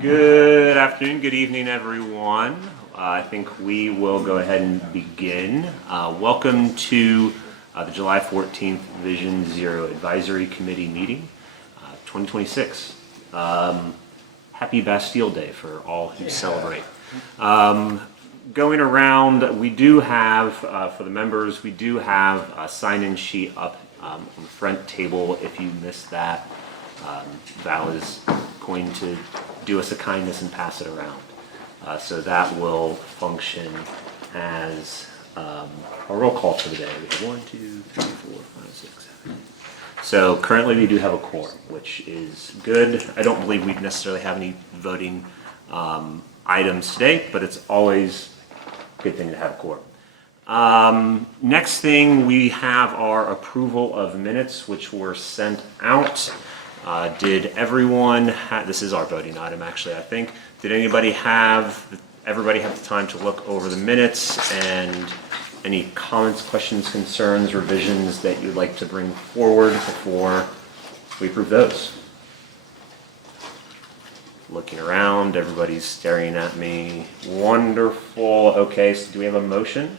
Good afternoon, good evening, everyone. I think we will go ahead and begin. Welcome to the July 14th Vision Zero Advisory Committee meeting, 2026. Happy Bastille Day for all who celebrate. Going around, we do have, for the members, we do have a sign-in sheet up on the front table. If you missed that, Val is going to do us a kindness and pass it around. So that will function as a roll call for the day. We have 1, 2, 3, 4, 5, 6, 7. So currently we do have a quorum, which is good. I don't believe we necessarily have any voting items today, but it's always a good thing to have a quorum. Next thing, we have our approval of minutes, which were sent out. Did everyone this is our voting item, actually, I think. Did everybody have the time to look over the minutes, and any comments, questions, concerns, revisions that you'd like to bring forward before we approve those? Looking around, everybody's staring at me. Wonderful. Okay, so do we have a motion?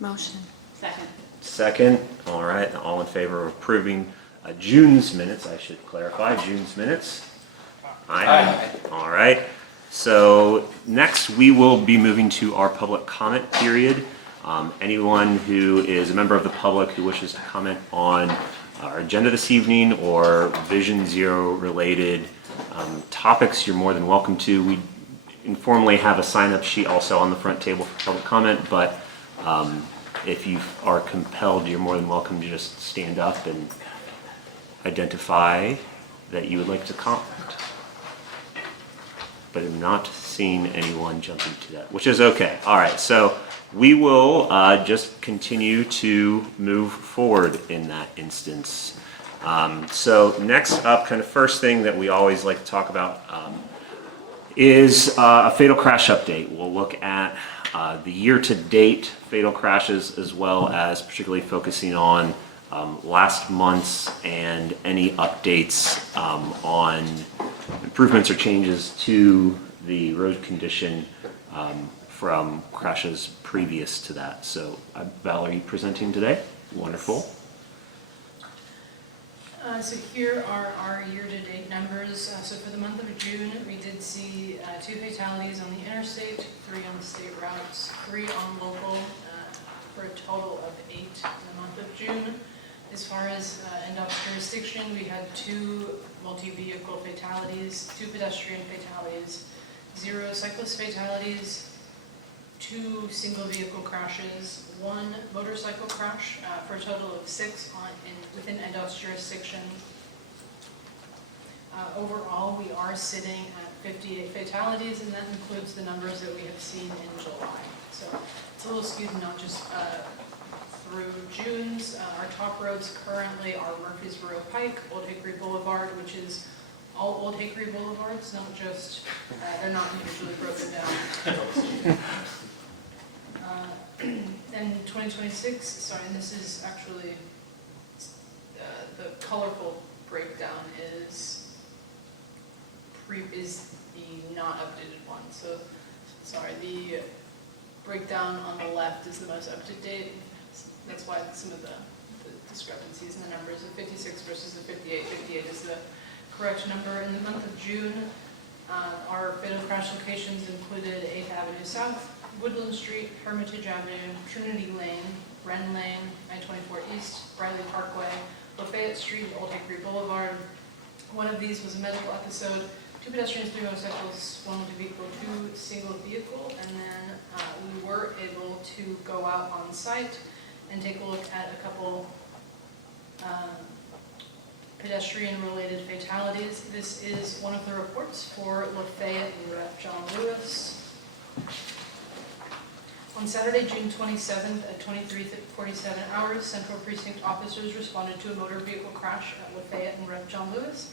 Motion. Second. Second. All right, all in favor of approving June's minutes, I should clarify, June's minutes. Aye. All right. So next we will be moving to our public comment period. Anyone who is a member of the public who wishes to comment on our agenda this evening or Vision Zero related topics, you're more than welcome to. We informally have a sign-up sheet also on the front table for public comment, but if you are compelled, you're more than welcome to just stand up and identify that you would like to comment. But I'm not seeing anyone jumping to that, which is okay. All right, so we will just continue to move forward in that instance. So next up, kind of first thing that we always like to talk about is a fatal crash update. We'll look at the year-to-date fatal crashes, as well as particularly focusing on last month's and any updates on improvements or changes to the road condition from crashes previous to that. So Val, are you presenting today? Wonderful. So here are our year-to-date numbers. So for the month of June, we did see 2 fatalities on the interstate, 3 on the state routes, 3 on local, for a total of 8 in the month of June. As far as end of jurisdiction, we had 2 multi-vehicle fatalities, 2 pedestrian fatalities, 0 cyclist fatalities, 2 single vehicle crashes, 1 motorcycle crash, for a total of 6 within NDOT's jurisdiction. Overall, we are sitting at 58 fatalities, and that includes the numbers that we have seen in July. So it's a little skewed, not just through June's. Our top roads currently are Murfreesboro Pike, Old Hickory Boulevard, which is all Old Hickory Boulevards, not just, they're not usually broken down. And 2026, sorry, and this is actually, the colorful breakdown is the not updated one. So, sorry, the breakdown on the left is the most up to date. That's why some of the discrepancies in the numbers of 56 versus the 58. 58 is the correct number. In the month of June, our fatal crash locations included 8th Avenue South, Woodland Street, Hermitage Avenue, Trinity Lane, Wren Lane, I-24 East, Briley Parkway, Lafayette Street, Old Hickory Boulevard. One of these was a medical episode, 2 pedestrians, 3 motorcycles, 1 multi-vehicle, 2 single vehicle, and then we were able to go out on site and take a look at a couple pedestrian-related fatalities. This is one of the reports for Lafayette and Rep. John Lewis. On Saturday, June 27th at 23:47 hours, Central Precinct officers responded to a motor vehicle crash at Lafayette and Rep. John Lewis.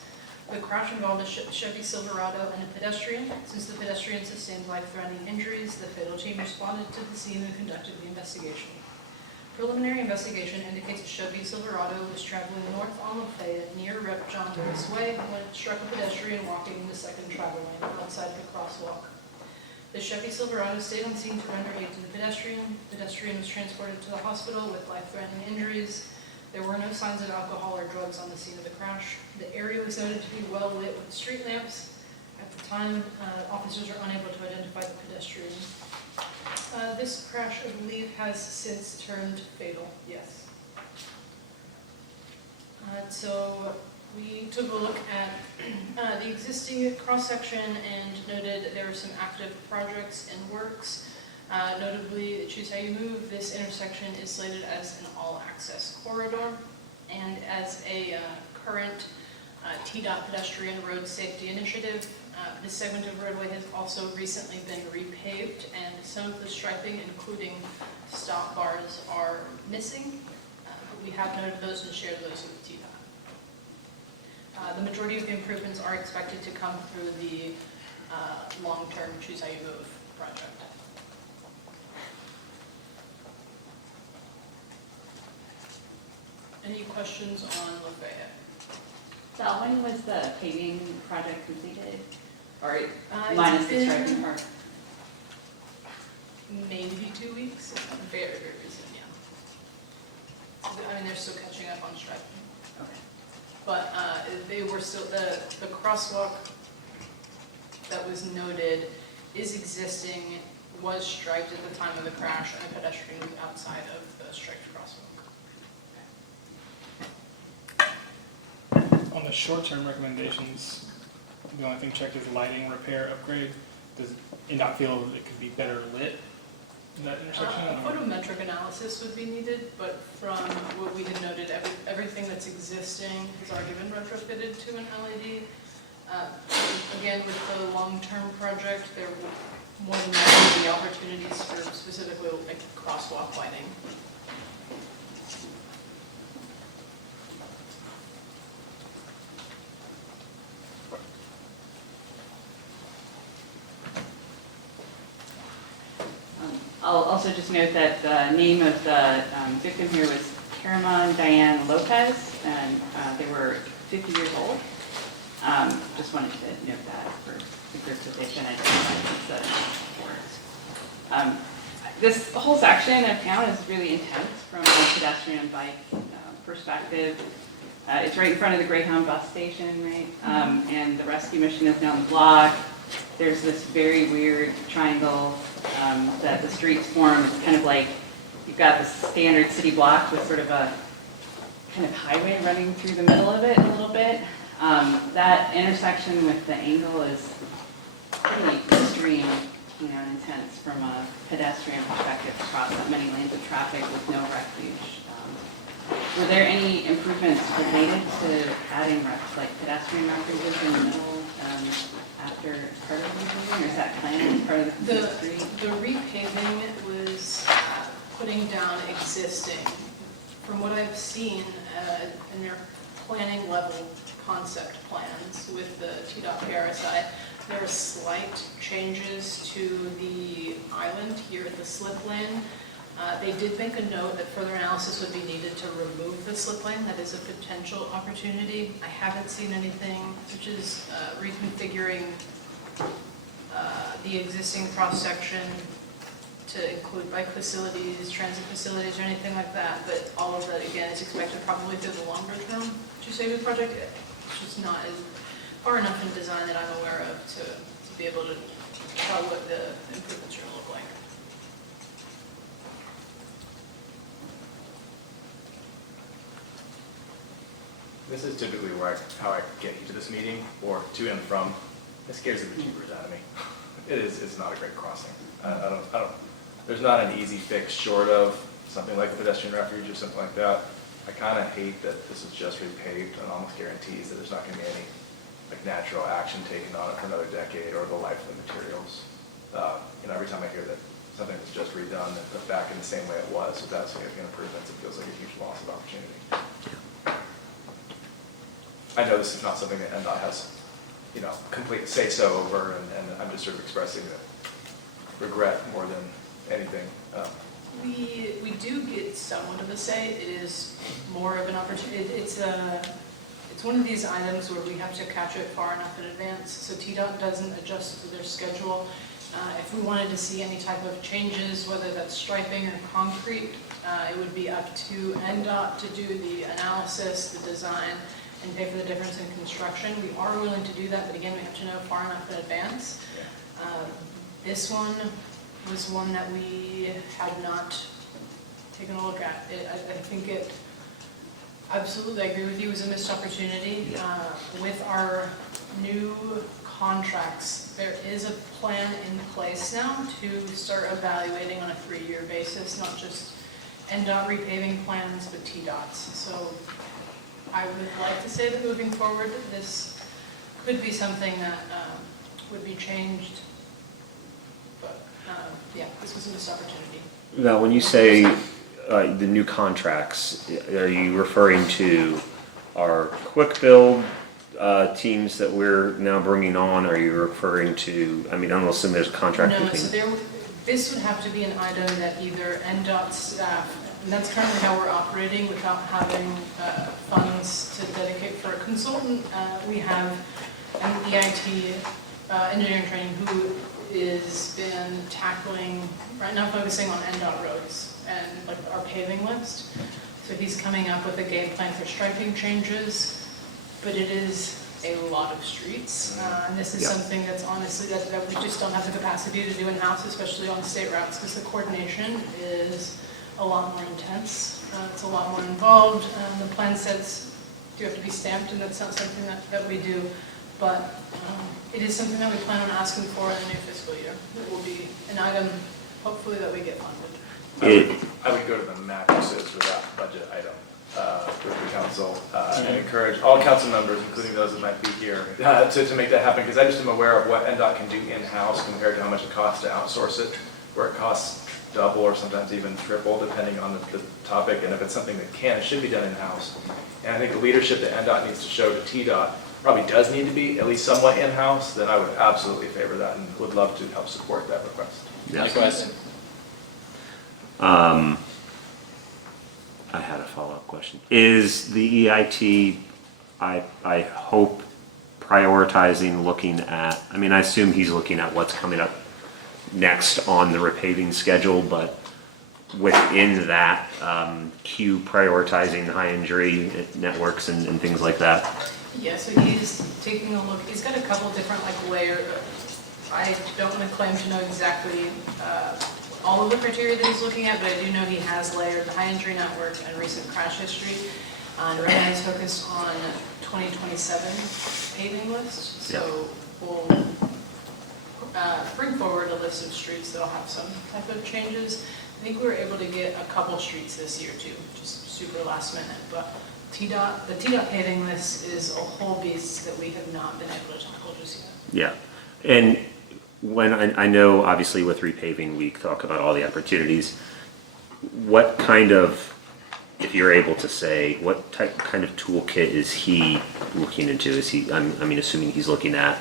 The crash involved a Chevy Silverado and a pedestrian. Since the pedestrian sustained life-threatening injuries, the fatal team responded to the scene and conducted the investigation. Preliminary investigation indicates a Chevy Silverado was traveling north on Lafayette near Rep. John Lewis Way when it struck a pedestrian walking in the second travel lane outside the crosswalk. The Chevy Silverado stayed on scene to render aid to the pedestrian. The pedestrian was transported to the hospital with life-threatening injuries. There were no signs of alcohol or drugs on the scene of the crash. The area was noted to be well lit with street lamps. At the time, officers are unable to identify the pedestrian. This crash, I believe, has since turned fatal, yes. So we took a look at the existing cross-section and noted that there were some active projects in works. Notably, Choose How You Move, this intersection is slated as an all-access corridor and as a current TDOT pedestrian road safety initiative. This segment of roadway has also recently been repaved, and some of the striping, including stop bars, are missing. We have noted those and shared those with TDOT. The majority of the improvements are expected to come through the long-term Choose How You Move project. Any questions on Lafayette? Sal, when was the paving project completed? Or It's minus the been striping part? Maybe 2 weeks. Very, very recent, yeah. I mean, they're still catching up on striping. Okay. But they were still, the crosswalk that was noted is existing, was striped at the time of the crash, and a pedestrian was outside of the striped crosswalk. On the short-term recommendations, the only thing checked is lighting, repair, upgrade. Does NDOT feel it could be better lit in that intersection? Photometric analysis would be needed, but from what we had noted, everything that's existing has already been retrofitted to an LED. Again, with the long-term project, there will more than likely be opportunities for specifically like crosswalk lighting. I'll also just note that the name of the victim here was Caramon Diane Lopez, and they were 50 years old. Just wanted to note that for the group that they've been identified as this whole section of town is really intense from a pedestrian and bike perspective. It's right in front of the Greyhound bus station, right? And the rescue mission is down the block. There's this very weird triangle that the streets form. It's kind of like you've got this standard city block with sort of a kind of highway running through the middle of it a little bit. That intersection with the angle is pretty extreme, and intense from a pedestrian perspective across that many lanes of traffic with no refuge. Were there any improvements related to adding pedestrian refuges in the middle after part of the repaving, or is that planned as part of the street? The repaving was putting down existing. From what I've seen in their planning level concept plans with the TDOT PRSI, there are slight changes to the island here at the slip lane. They did make a note that further analysis would be needed to remove the slip lane. That is a potential opportunity. I haven't seen anything which is reconfiguring the existing cross-section to include bike facilities, transit facilities, or anything like that. But all of that, again, is expected probably through the longer term Choose How You Move project. It's just not as far enough in design that I'm aware of to be able to tell what the improvements are going to look like. This is typically how I get you to this meeting or to and from. It scares the bejeebers out of me. It's not a great crossing. There's not an easy fix short of something like a pedestrian refuge or something like that. I kind of hate that this is just repaved and almost guarantees that there's not going to be any natural action taken on it for another decade or the life of the materials. Every time I hear that something was just redone and put back in the same way it was without significant improvements, it feels like a huge loss of opportunity. I know this is not something that NDOT has, complete say-so over, and I'm just sort of expressing the regret more than anything. We do get somewhat of a say. It is more of an opportunity. It's one of these items where we have to catch it far enough in advance, so TDOT doesn't adjust to their schedule. If we wanted to see any type of changes, whether that's striping or concrete, it would be up to NDOT to do the analysis, the design, and pay for the difference in construction. We are willing to do that, but again, we have to know far enough in advance. This one was one that we had not taken a look at. I think it, absolutely, I agree with you, it was a missed opportunity. With our new contracts, there is a plan in place now to start evaluating on a 3-year basis, not just NDOT repaving plans, but TDOT's. So I would like to say that moving forward, this could be something that would be changed. But yeah, this was a missed opportunity. Now, when you say the new contracts, are you referring to our quick build teams that we're now bringing on? Are you referring to, I mean, I don't assume there's a contract No, between. so this would have to be an item that either NDOT staff, and that's currently how we're operating without having funds to dedicate for a consultant. We have an EIT engineering training who is been tackling, right now focusing on NDOT roads and like our paving list. So he's coming up with a game plan for striping changes, but it is a lot of streets. And this is something that's honestly, that we just don't have the capacity to do in-house, especially on state routes, because the coordination is a lot more intense. It's a lot more involved. The plan sets do have to be stamped, and that's not something that we do. But it is something that we plan on asking for in the new fiscal year. It will be an item, hopefully, that we get funded. I would go to the mattresses for that budget item with the council and encourage all council members, including those that might be here, to make that happen, because I just am aware of what NDOT can do in-house compared to how much it costs to outsource it, where it costs double or sometimes even triple depending on the topic, and if it's something that can and should be done in-house. And I think the leadership that NDOT needs to show to TDOT probably does need to be at least somewhat in-house, then I would absolutely favor that and would love to help support that request. Likewise. I had a follow-up question. Is the EIT, I hope, prioritizing looking at, I mean, I assume he's looking at what's coming up next on the repaving schedule, but within that queue, prioritizing high injury networks and things like that? Yeah, so he's taking a look. He's got a couple different layers. I don't want to claim to know exactly all of the criteria that he's looking at, but I do know he has layered the high injury network and recent crash history. And right now he's focused on 2027 paving list. So we'll bring forward a list of streets that'll have some type of changes. I think we were able to get a couple streets this year too, just super last minute. But the TDOT paving list is a whole beast that we have not been able to tackle just yet. Yeah, and when I know obviously with repaving we talk about all the opportunities. What kind of, if you're able to say, what kind of toolkit is he looking into? Is he, I mean, assuming he's looking at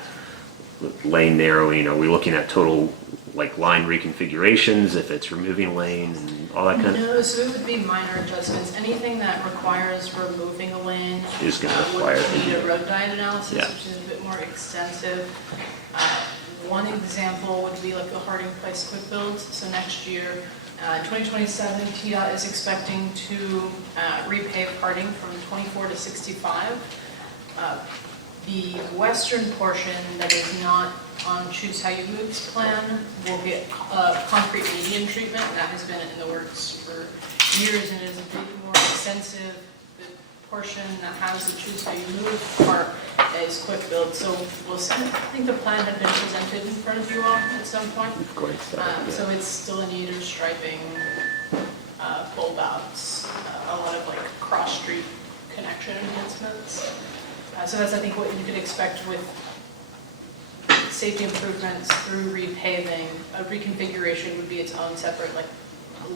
lane narrowing, are we looking at total like line reconfigurations if it's removing a lane and all that kind of? No, so it would be minor adjustments. Anything that requires removing a lane Is gonna require would need a road diet analysis, Yeah. which is a bit more extensive. One example would be like the Harding Place quick builds. So next year, 2027, TDOT is expecting to repave Harding from 24 to 65. The western portion that is not on Choose How You Move's plan will get concrete median treatment. That has been in the works for years and is a bit more extensive. The portion that has the Choose How You Move part is quick build. So we'll see. I think the plan had been presented in front of you all at some point. So it's still in need of striping, bulb outs, a lot of cross street connection enhancements. So that's, I think, what you could expect with safety improvements through repaving. A reconfiguration would be its own separate,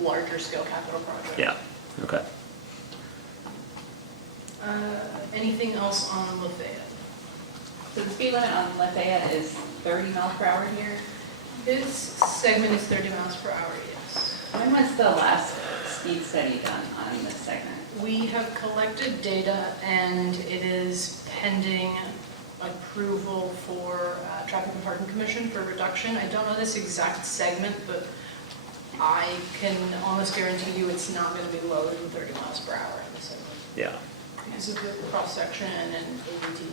larger scale capital project. Yeah, okay. Anything else on Lafayette? So the speed limit on Lafayette is 30 miles per hour here. This segment is 30 miles per hour, yes. When was the last speed study done on this segment? We have collected data and it is pending approval for Traffic and Parking Commission for reduction. I don't know this exact segment, but I can almost guarantee you it's not going to be lower than 30 miles per hour in this segment. Yeah. Because of the cross-section and ABT.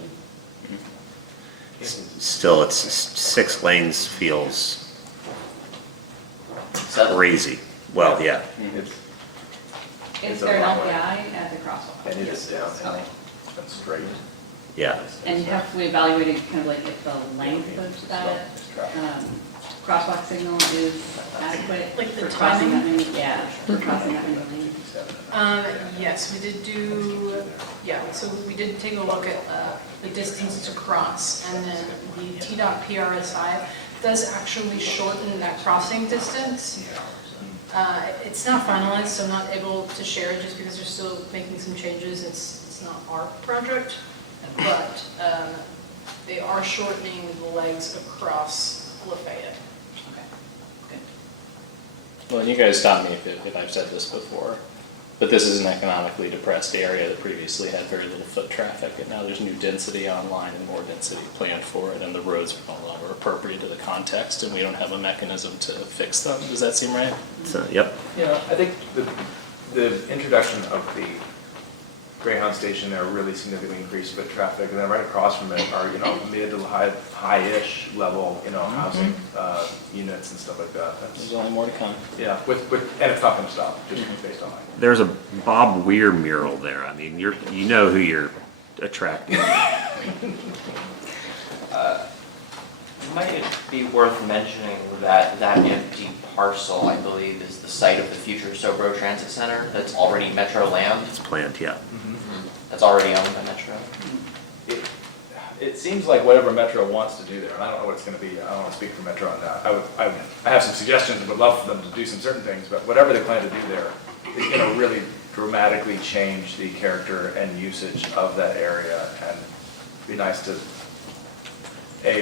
Still, it's 6 lanes feels crazy. Well, yeah. Is a there an long way. LPI at the crosswalk? And it is downhill and straight. Yeah. And have we evaluated kind of like if the length of that crosswalk signal is adequate? Like the for crossing that timing? many? Yeah, for crossing that many lanes. Yes, we did do, so we did take a look at the distance to cross, and then the TDOT PRSI does actually shorten that crossing distance. It's not finalized, so I'm not able to share it just because they're still making some changes. It's not our project, but they are shortening the legs across Lafayette. Well, and you guys stop me if I've said this before, but this is an economically depressed area that previously had very little foot traffic, and now there's new density online and more density planned for it, and the roads are no longer appropriate to the context, and we don't have a mechanism to fix them. Does that seem right? So, yep. Yeah, I think the introduction of the Greyhound station there really significantly increased foot traffic, and then right across from it are, mid to high-ish level, housing units and stuff like that. There's only more to come. Yeah, and it's not going to stop, just based on that. There's a Bob Weir mural there. I mean, you know who you're attracting. Might it be worth mentioning that that empty parcel, I believe, is the site of the future Sobro Transit Center that's already Metro land? It's planned, yeah. That's already owned by Metro? It seems like whatever Metro wants to do there, and I don't know what it's going to be. I don't want to speak for Metro on that. I have some suggestions and would love for them to do some certain things, but whatever they plan to do there is going to really dramatically change the character and usage of that area, and be nice to,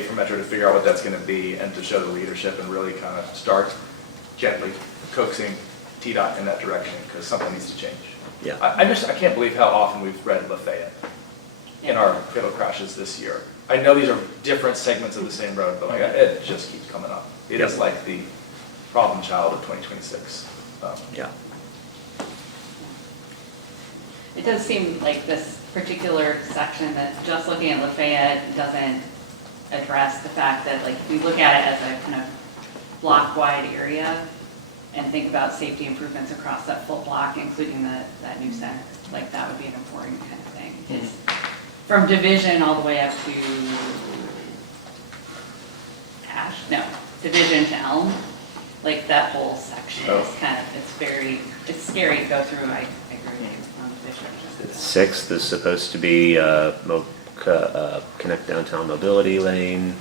for Metro to figure out what that's going to be and to show the leadership and really kind of start gently coaxing TDOT in that direction, because something needs to change. Yeah. I can't believe how often we've read Lafayette in our fatal crashes this year. I know these are different segments of the same road, but it just keeps coming up. It is like the problem child of 2026. Yeah. It does seem like this particular section that just looking at Lafayette doesn't address the fact that, like, if we look at it as a kind of block-wide area and think about safety improvements across that full block, including that new center, like, that would be an important kind of thing. It's from Division all the way up to Division to Elm, like, that whole section is kind of, it's scary to go through. I agree with you on Division. 6th is supposed to be connect downtown mobility lane.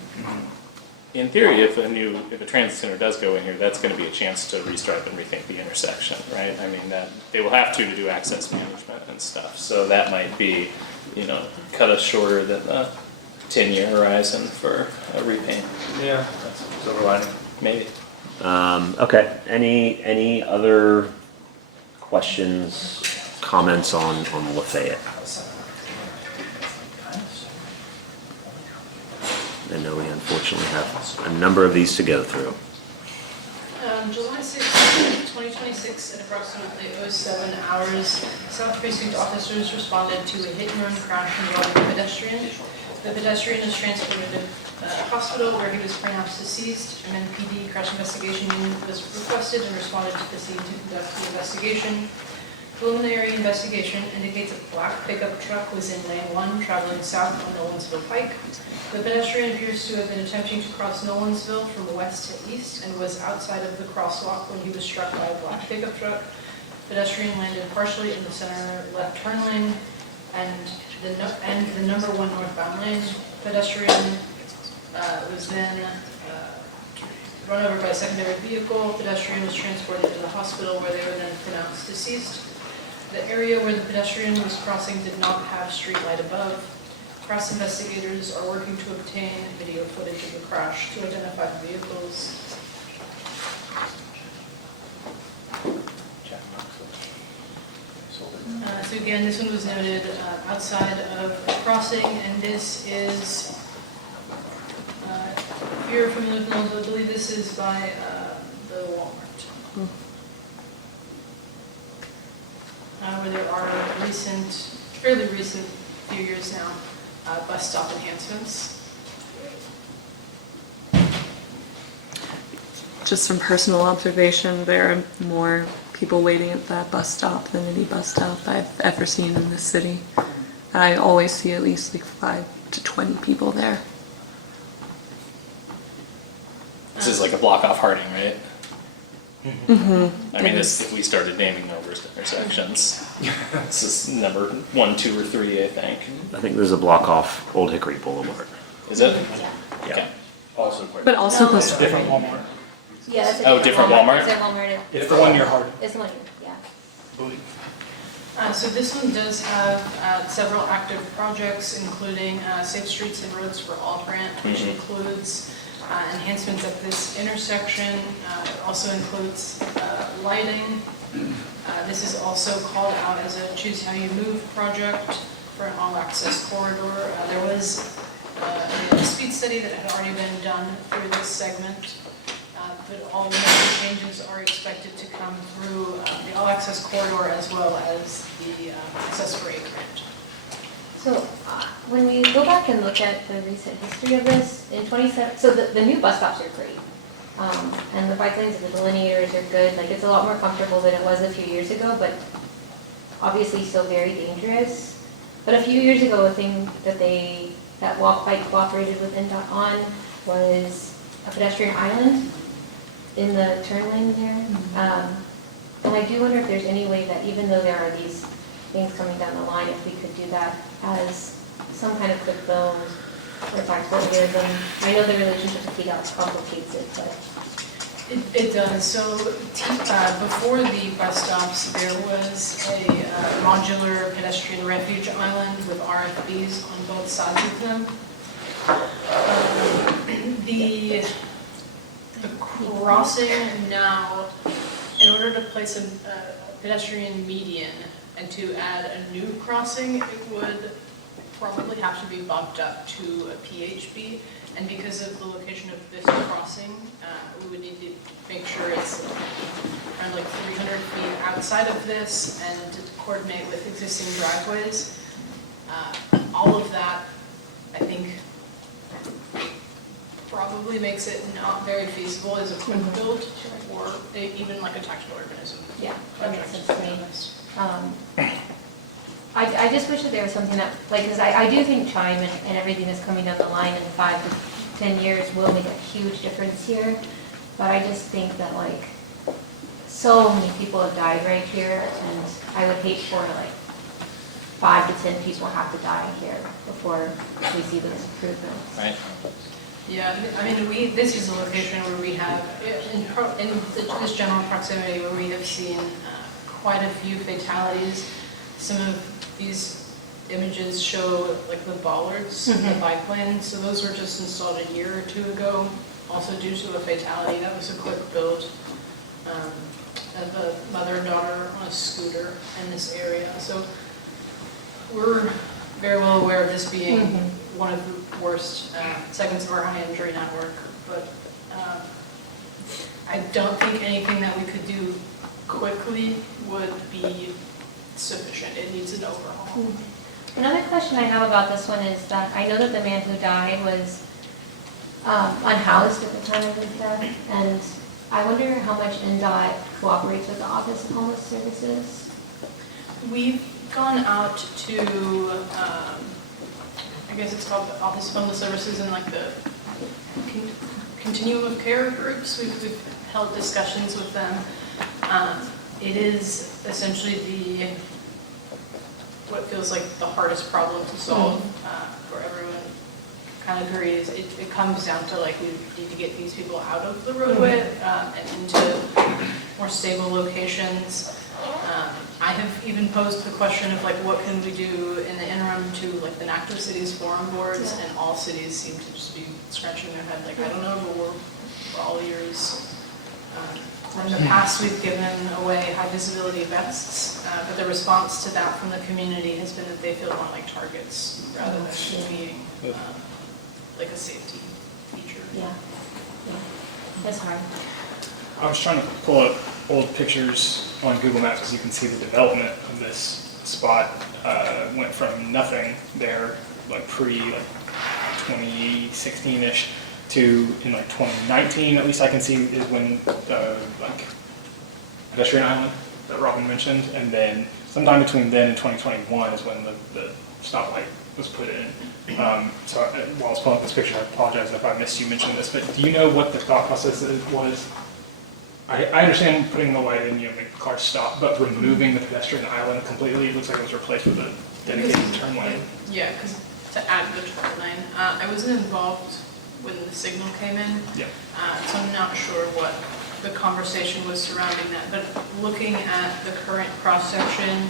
In theory, if a transit center does go in here, that's going to be a chance to restripe and rethink the intersection, right? I mean, that they will have to do access management and stuff. So that might be, cut us shorter than the 10-year horizon for a repaint. Yeah, that's silver lining. Maybe. Okay. Any other questions, comments on Lafayette? I know we unfortunately have a number of these to go through. July 6, 2026, at approximately 07 hours, South Precinct officers responded to a hit-and-run crash involving a pedestrian. The pedestrian is transported to a hospital where he was pronounced deceased. An MPD crash investigation unit was requested and responded to the scene to conduct the investigation. Preliminary investigation indicates a black pickup truck was in lane 1 traveling south on Nolensville Pike. The pedestrian appears to have been attempting to cross Nolensville from west to east and was outside of the crosswalk when he was struck by a black pickup truck. Pedestrian landed partially in the center left turn lane and the number 1 northbound lane. Pedestrian was then run over by a secondary vehicle. Pedestrian was transported to the hospital where they were then pronounced deceased. The area where the pedestrian was crossing did not have street light above. Crash investigators are working to obtain video footage of the crash to identify the vehicles. So again, this one was noted outside of crossing, and this is, if you're familiar with Nolensville, I believe this is by the Walmart. Where there are fairly recent, few years now, bus stop enhancements. Just from personal observation, there are more people waiting at that bus stop than any bus stop I've ever seen in this city. I always see at least like 5 to 20 people there. This is like a block off Harding, right? Mm-hmm. I mean, if we started naming numbers to intersections, this is number 1, 2, or 3, I think. I think there's a block off Old Hickory Boulevard. Is it? Yeah. Okay. Also quite. But also No. close It's a to different Walmart. Yeah, that's a Oh, different Walmart? It's a Walmart. It's the one near Harding, It's the one, yeah. I believe. So this one does have several active projects, including Safe Streets and Roads for All grant, which includes enhancements at this intersection. It also includes lighting. This is also called out as a Choose How You Move project for an all-access corridor. There was a speed study that had already been done through this segment, but all major changes are expected to come through the all-access corridor as well as the access for 8 grant. So when we go back and look at the recent history of this, in 27, so the new bus stops are great. And the bike lanes and the delineators are good. Like, it's a lot more comfortable than it was a few years ago, but obviously still very dangerous. But a few years ago, a thing that Walk Bike cooperated with NDOT on was a pedestrian island in the turn lane there. And I do wonder if there's any way that, even though there are these things coming down the line, if we could do that as some kind of quick build or tax rather than, I know the relationship with TDOT complicates it, but. It does. So before the bus stops, there was a modular pedestrian refuge island with RFBs on both sides of them. The crossing now, in order to place a pedestrian median and to add a new crossing, it would probably have to be bumped up to a PHB. And because of the location of this crossing, we would need to make sure it's around like 300 feet outside of this and to coordinate with existing driveways. All of that, I think, probably makes it not very feasible as a quick build or even like a tactical urbanism. Yeah, that makes sense to me. I just wish that there was something that, like, because I do think Chime and everything that's coming down the line in 5 to 10 years will make a huge difference here. But I just think that, like, so many people have died right here, and I would hate for, like, 5 to 10 people have to die here before we see those improvements. Right. Yeah, I mean, this is a location where we have, in this general proximity, where we have seen quite a few fatalities. Some of these images show like the bollards, the bike lanes, so those were just installed a year or 2 ago, also due to a fatality. That was a quick build of a mother and daughter on a scooter in this area. So we're very well aware of this being one of the worst segments of our high injury network, but I don't think anything that we could do quickly would be sufficient. It needs an overhaul. Another question I have about this one is that I know that the man who died was unhoused at the time of his death, and I wonder how much NDOT cooperates with the Office of Homeless Services. We've gone out to, I guess it's called the Office of Homeless Services and like the continuum of care groups. We've held discussions with them. It is essentially what feels like the hardest problem to solve for everyone. Kind of agrees. It comes down to like we need to get these people out of the roadway and into more stable locations. I have even posed the question of like what can we do in the interim to like the inactive cities forum boards, and all cities seem to just be scratching their head like I don't know, but we're all ears. In the past, we've given away high visibility vests, but the response to that from the community has been that they feel more like targets rather than being like a safety feature. Yeah, yeah, that's hard. I was trying to pull up old pictures on Google Maps because you can see the development of this spot went from nothing there, like pre 2016-ish, to in like 2019, at least I can see, is when the like pedestrian island that Robin mentioned, and then sometime between then and 2021 is when the stoplight was put in. So while I was pulling up this picture, I apologize if I missed you mentioning this, but do you know what the thought process was? I understand putting the light in, you know, make the cars stop, but removing the pedestrian island completely, it looks like it was replaced with a dedicated turn lane. Yeah, because to add the turn lane, I wasn't involved when the signal came in, Yeah. so I'm not sure what the conversation was surrounding that. But looking at the current cross-section,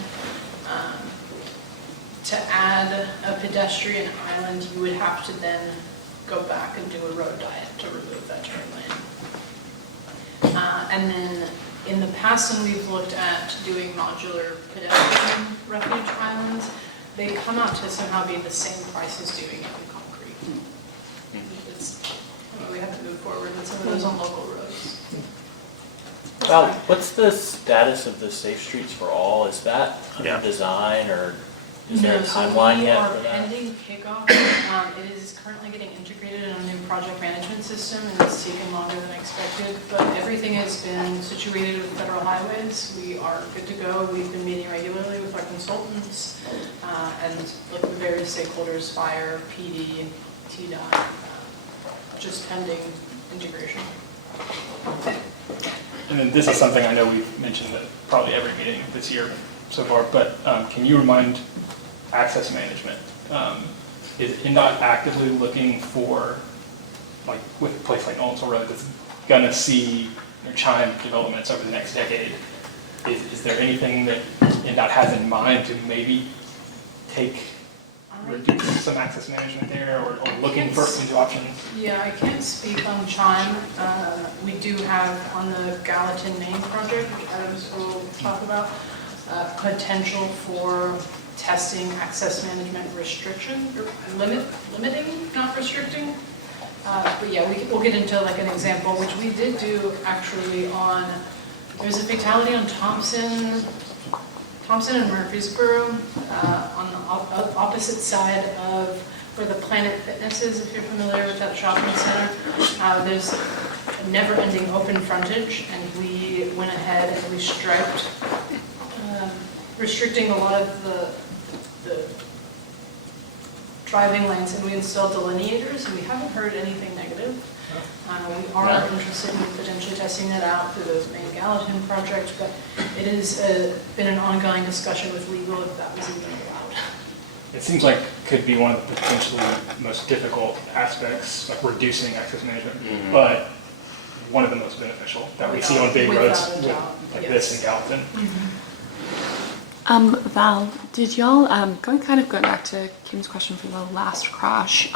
to add a pedestrian island, you would have to then go back and do a road diet to remove that turn lane. And then in the past, when we've looked at doing modular pedestrian refuge islands, they come out to somehow be the same price as doing it in concrete. We have to move forward with some of those on local roads. Val, what's the status of the Safe Streets for All? Is that Yeah. under design, or is there a No, so timeline yet for We are that? pending kickoff. It is currently getting integrated in a new project management system, and it's taken longer than expected, but everything has been situated with federal highways. We are good to go. We've been meeting regularly with our consultants, and like the various stakeholders, fire, PD, TDOT, just pending integration. And then this is something I know we've mentioned at probably every meeting this year so far, but can you remind access management? Is NDOT actively looking for, like with a place like Nolensville Road that's gonna see chime developments over the next decade? Is there anything that NDOT has in mind to maybe reduce some access management there, or looking for into options? Yeah, I can't speak on chime. We do have on the Gallatin Main project, which Adams will talk about, potential for testing access management restriction, or limiting, not restricting. But yeah, we'll get into like an example, which we did do actually on, there's a fatality on Thompson and Murfreesboro, on the opposite side of where the Planet Fitness is, if you're familiar with that shopping center. There's a never-ending open frontage, and we went ahead and we striped, restricting a lot of the driving lanes, and we installed delineators, and we haven't heard anything negative. We are interested in potentially testing that out through the Main-Gallatin project, but it has been an ongoing discussion with legal if that was even allowed. It seems like could be one of the potentially most difficult aspects, like reducing access management, but one of the most beneficial that we see on big roads Without a doubt, like yes. this in Gallatin. Val, did y'all, going back to Kim's question from the last crash,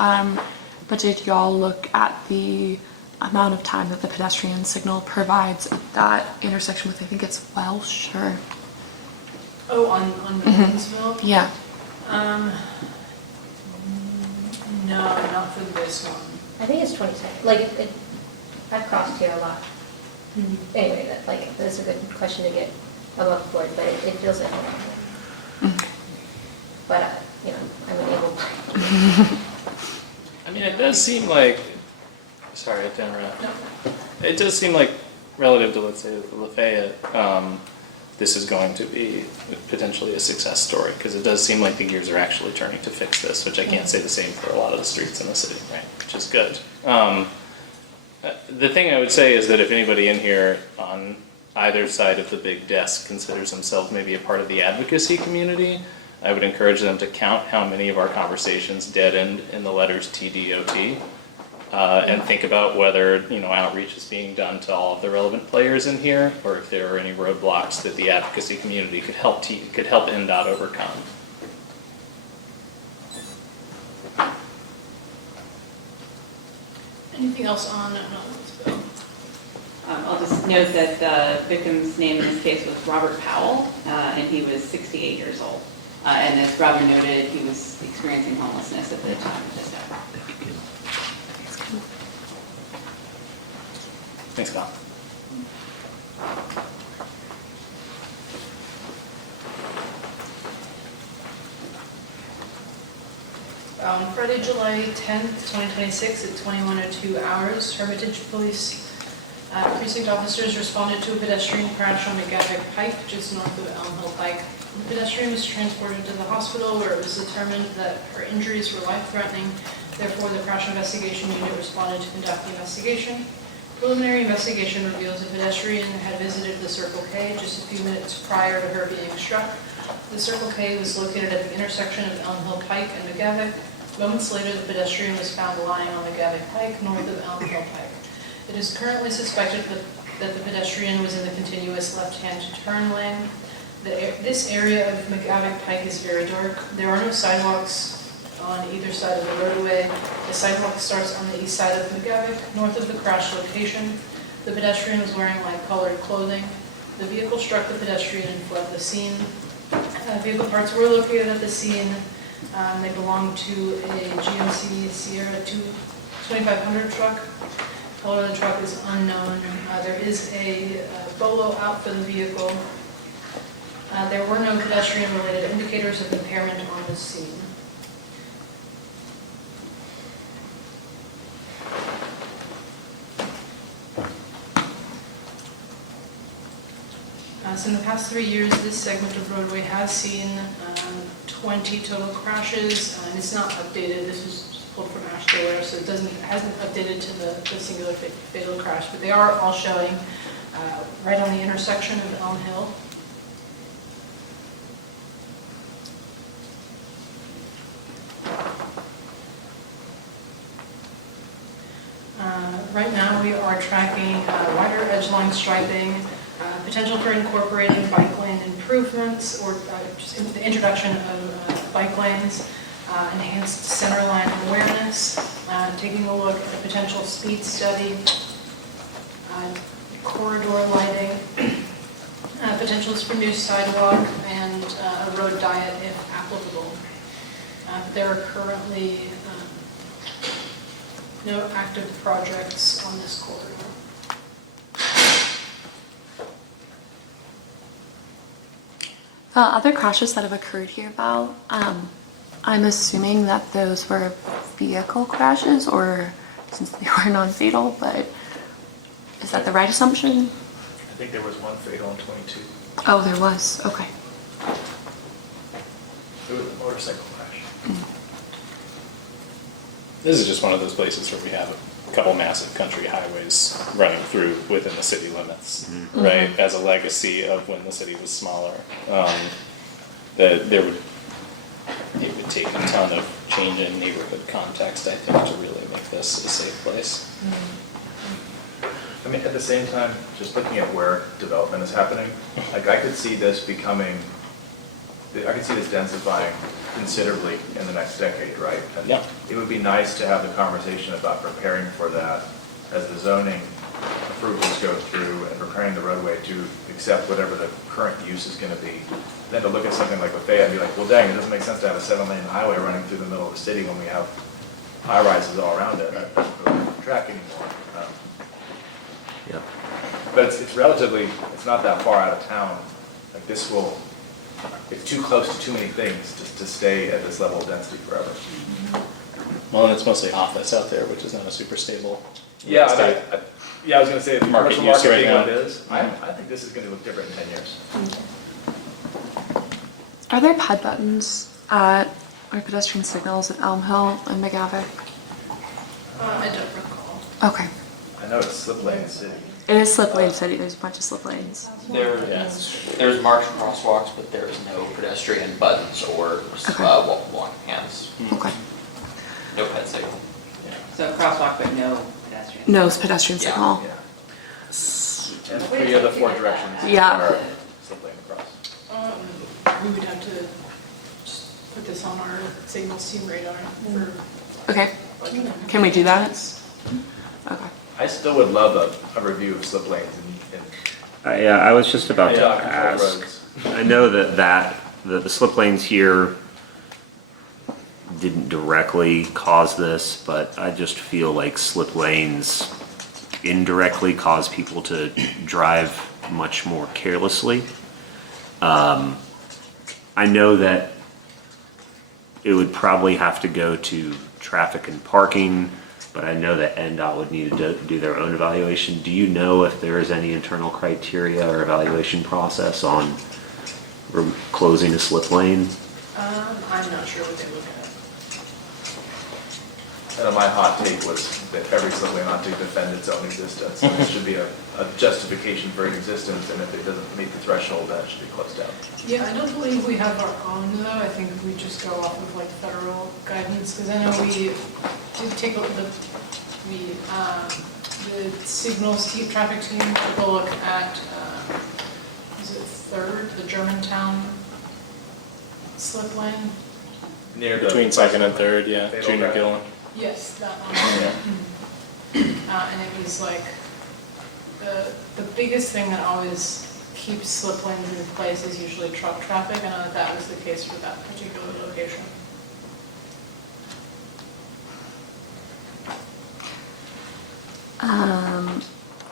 but did y'all look at the amount of time that the pedestrian signal provides at that intersection with, I think it's Welsh, or? Oh, on Nolensville? Yeah. No, not for this one. I think it's 20 seconds. Like, I've crossed here a lot. Anyway, that's a good question to get above board, but it feels like a lot. But, I'm unable. I mean, it does seem like, sorry to interrupt. No. It does seem like, relative to, let's say, Lafayette, this is going to be potentially a success story, because it does seem like the gears are actually turning to fix this, which I can't say the same for a lot of the streets in the city, right? Which is good. The thing I would say is that if anybody in here on either side of the big desk considers themselves maybe a part of the advocacy community, I would encourage them to count how many of our conversations dead end in the letters TDOT, and think about whether outreach is being done to all of the relevant players in here, or if there are any roadblocks that the advocacy community could help NDOT overcome. Anything else on Nolensville? I'll just note that the victim's name in this case was Robert Powell, and he was 68 years old. And as Robin noted, he was experiencing homelessness at the time of his death. Thanks, Kyle. On Friday, July 10th, 2026 at 21:02 hours, Hermitage Police precinct officers responded to a pedestrian crash on McGavock Pike, just north of Elm Hill Pike. The pedestrian was transported to the hospital where it was determined that her injuries were life-threatening. Therefore, the crash investigation unit responded to conduct the investigation. Preliminary investigation reveals a pedestrian had visited the Circle K just a few minutes prior to her being struck. The Circle K was located at the intersection of Elm Hill Pike and McGavock. Moments later, the pedestrian was found lying on McGavock Pike, north of Elm Hill Pike. It is currently suspected that the pedestrian was in the continuous left-hand turn lane. This area of McGavock Pike is very dark. There are no sidewalks on either side of the roadway. The sidewalk starts on the east side of McGavock, north of the crash location. The pedestrian was wearing light-colored clothing. The vehicle struck the pedestrian and fled the scene. Vehicle parts were located at the scene. They belong to a GMC Sierra 2500 truck. Color of the truck is unknown. There is a bolo out for the vehicle. There were no pedestrian-related indicators of impairment on the scene. So in the past 3 years, this segment of roadway has seen 20 total crashes, and it's not updated. This was pulled from AshTaylor, so it hasn't updated to the singular fatal crash, but they are all showing right on the intersection of Elm Hill. Right now, we are tracking wider edge-line striping, potential for incorporating bike lane improvements, or just the introduction of bike lanes, enhanced centerline awareness, taking a look at a potential speed study, corridor lighting, potentials for new sidewalk, and a road diet if applicable. There are currently no active projects on this corridor. Other crashes that have occurred here, Val, I'm assuming that those were vehicle crashes, or since they were non-fatal, but is that the right assumption? I think there was one fatal in 22. Oh, there was, okay. It was a motorcycle crash. This is just one of those places where we have a couple massive country highways running through within the city limits, right? As a legacy of when the city was smaller. It would take a ton of change in neighborhood context, I think, to really make this a safe place. I mean, at the same time, just looking at where development is happening, like I could see this densifying considerably in the next decade, right? And Yeah. it would be nice to have the conversation about preparing for that as the zoning approvals go through and preparing the roadway to accept whatever the current use is going to be. Then to look at something like Lafayette and be like, well, dang, it doesn't make sense to have a 7-lane highway running through the middle of the city when we have high rises all around it. That doesn't really track anymore. Yep. But it's relatively, it's not that far out of town. Like it's too close to too many things just to stay at this level of density forever. Well, and it's mostly office out there, which is not a super stable. Yeah, state. I was going to say, the Market commercial use right being now. what it is, I think this is going to look different in 10 years. Are there pad buttons or pedestrian signals at Elm Hill and McGavock? I don't recall. Okay. I know it's slip lane city. It is slip lane city, there's a bunch of slip lanes. There's marked crosswalks, but there's no pedestrian buttons or walking hands. Okay. No ped signal. So crosswalk, but no pedestrian. No pedestrian Yeah. signal. Yeah. And 3 of the 4 directions Yeah. are slip lane across. We would have to just put this on our signal team radar for. Okay, can we do that? Okay. I still would love a review of slip lanes and Yeah, I was just about to control ask. roads. I know that the slip lanes here didn't directly cause this, but I just feel like slip lanes indirectly cause people to drive much more carelessly. I know that it would probably have to go to traffic and parking, but I know that NDOT would need to do their own evaluation. Do you know if there is any internal criteria or evaluation process on closing a slip lane? I'm not sure what they look at. My hot take was that every slip lane ought to defend its own existence. And there should be a justification for its existence, and if it doesn't meet the threshold, then it should be closed down. Yeah, I don't believe we have our own though. I think we just go off of like federal guidance, because I know we did take a look at the signals team, traffic team, took a look at, is it Third, the Germantown slip lane? Near the Between second and third, yeah, Fatal Junior Drive. Gillen. Yes, that one. And it was like, the biggest thing that always keeps slip lanes in place is usually truck traffic. I know that that was the case for that particular location.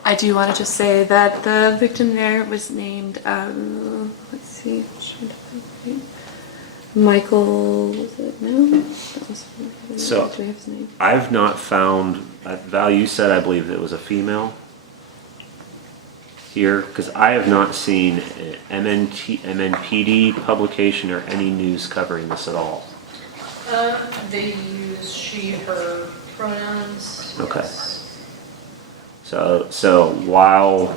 I do want to just say that the victim there was named, let's see, Michael, was it? No? That was, So- do we have his name? I've not found, Val, you said I believe it was a female here, because I have not seen an MNPD publication or any news covering this at all. They use she, her pronouns. Okay. Yes. So while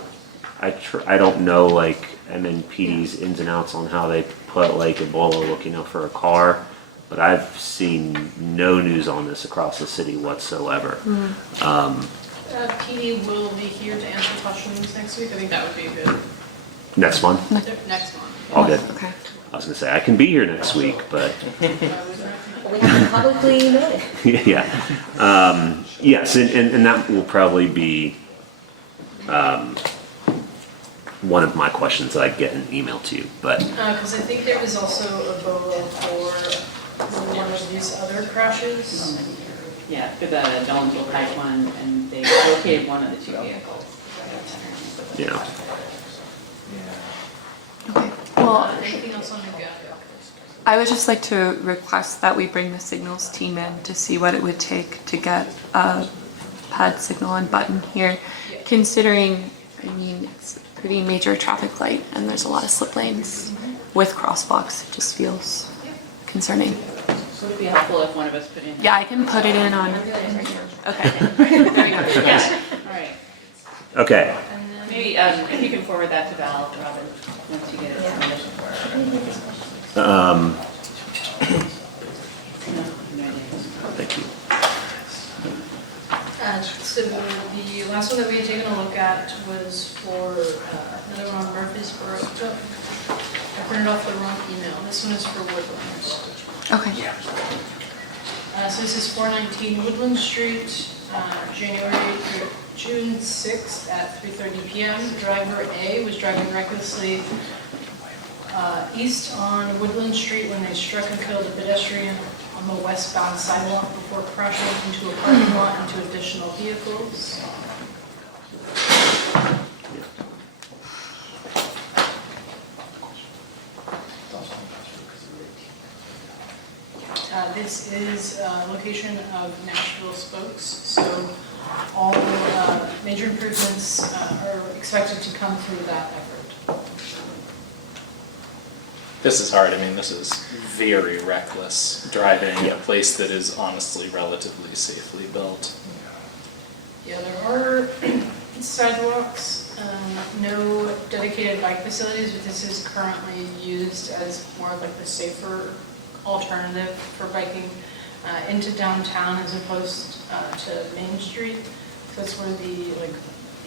I don't know like MNPD's ins and outs on how they put like Ebola looking up for a car, but I've seen no news on this across the city whatsoever. PD will be here to answer questions next week. I think that would be good. Next month? Next month. All good. Okay. I was gonna say, I can be here next week, but I would recommend. We have to publicly notice. yeah. Yes, and that will probably be one of my questions that I get an email to, but Because I think there was also a BOLO for one of these other crashes. Yeah, for the Nolensville Pk one, and they located one of the two vehicles. yeah. Okay. Well, Anything else on McGavock? I would just like to request that we bring the signals team in to see what it would take to get a pad signal and button here, considering, I mean, it's a pretty major traffic light and there's a lot of slip lanes with crosswalks. It just feels concerning. So would it be helpful if one of us put in? Yeah, I can put it in on. Okay. There you go. Yeah, all right. Okay. Maybe, if you can forward that to Val, Robin, once you get it submitted. Thank you. So the last one that we had taken a look at was for another one on Murfreesboro. I printed off the wrong email. This one is for Woodland. Okay. So this is 419 Woodland Street, January through June 6th at 3:30 p.m. Driver A was driving recklessly east on Woodland Street when they struck and killed a pedestrian on the westbound sidewalk before crashing into a parking lot and into additional vehicles. This is a location of Nashville spokes, so all major improvements are expected to come through that effort. This is hard. I mean, this is very reckless driving in a place that is honestly relatively safely built. Yeah, there are sidewalks, no dedicated bike facilities, but this is currently used as more of like the safer alternative for biking into downtown as opposed to Main Street. So that's where the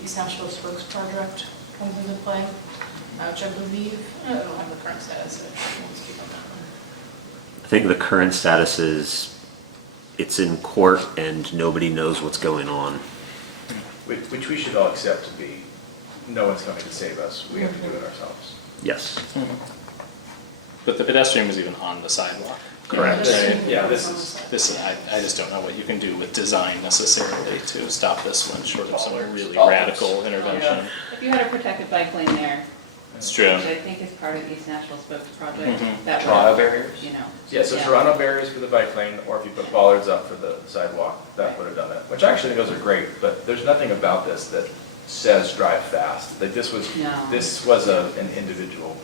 East Nashville Spokes project comes into play, which I believe, I don't have the current status, so I won't speak on that one. I think the current status is it's in court and nobody knows what's going on. Which we should all accept to be, no one's coming to save us, we have to do it ourselves. Yes. But the pedestrian was even on the sidewalk. Correct. Right? Yeah, I just don't know what you can do with design necessarily to stop this one, short of some really Bollards. radical intervention. If you had a protected bike lane there, It's true. which I think is part of East Nashville Spokes project, Mhm. that Toronto would, barriers? you know. Yeah, so Toronto barriers for the bike lane, or if you put bollards up for the sidewalk, that would have done it. Which actually, those are great, but there's nothing about this that says drive fast. Like this was an individual.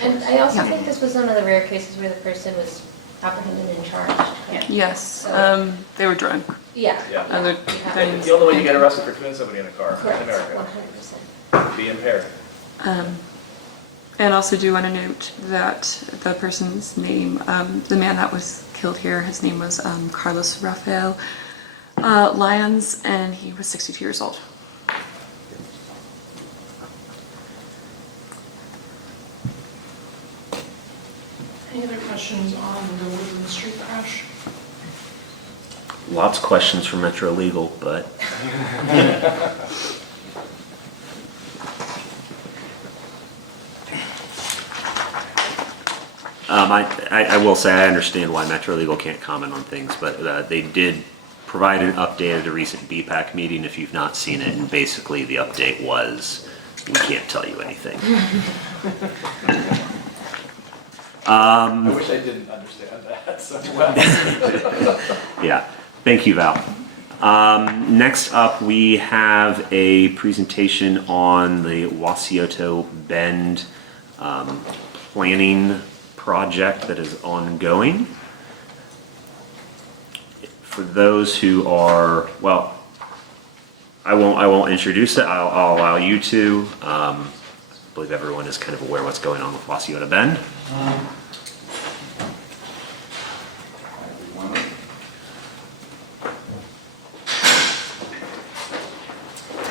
And I also think this was one of the rare cases where the person was apprehended and charged. Yes, they were drunk. Yeah. Yeah. Other Yeah. things. The only way you get arrested for killing somebody in a car in Correct, America, 100%. be impaired. And also do want to note that the person's name, the man that was killed here, his name was Carlos Rafael Lyons, and he was 62 years old. Any other questions on the Woodland Street crash? Lots of questions for Metro Legal, but. I will say I understand why Metro Legal can't comment on things, but they did provide an update at a recent BPAC meeting if you've not seen it, and basically the update was, we can't tell you anything. I wish I didn't understand that so well. Yeah, thank you, Val. Next up, we have a presentation on the Wasioto Bend planning project that is ongoing. For those who are, well, I won't introduce it. I'll allow you to. I believe everyone is kind of aware of what's going on with Wasioto Bend.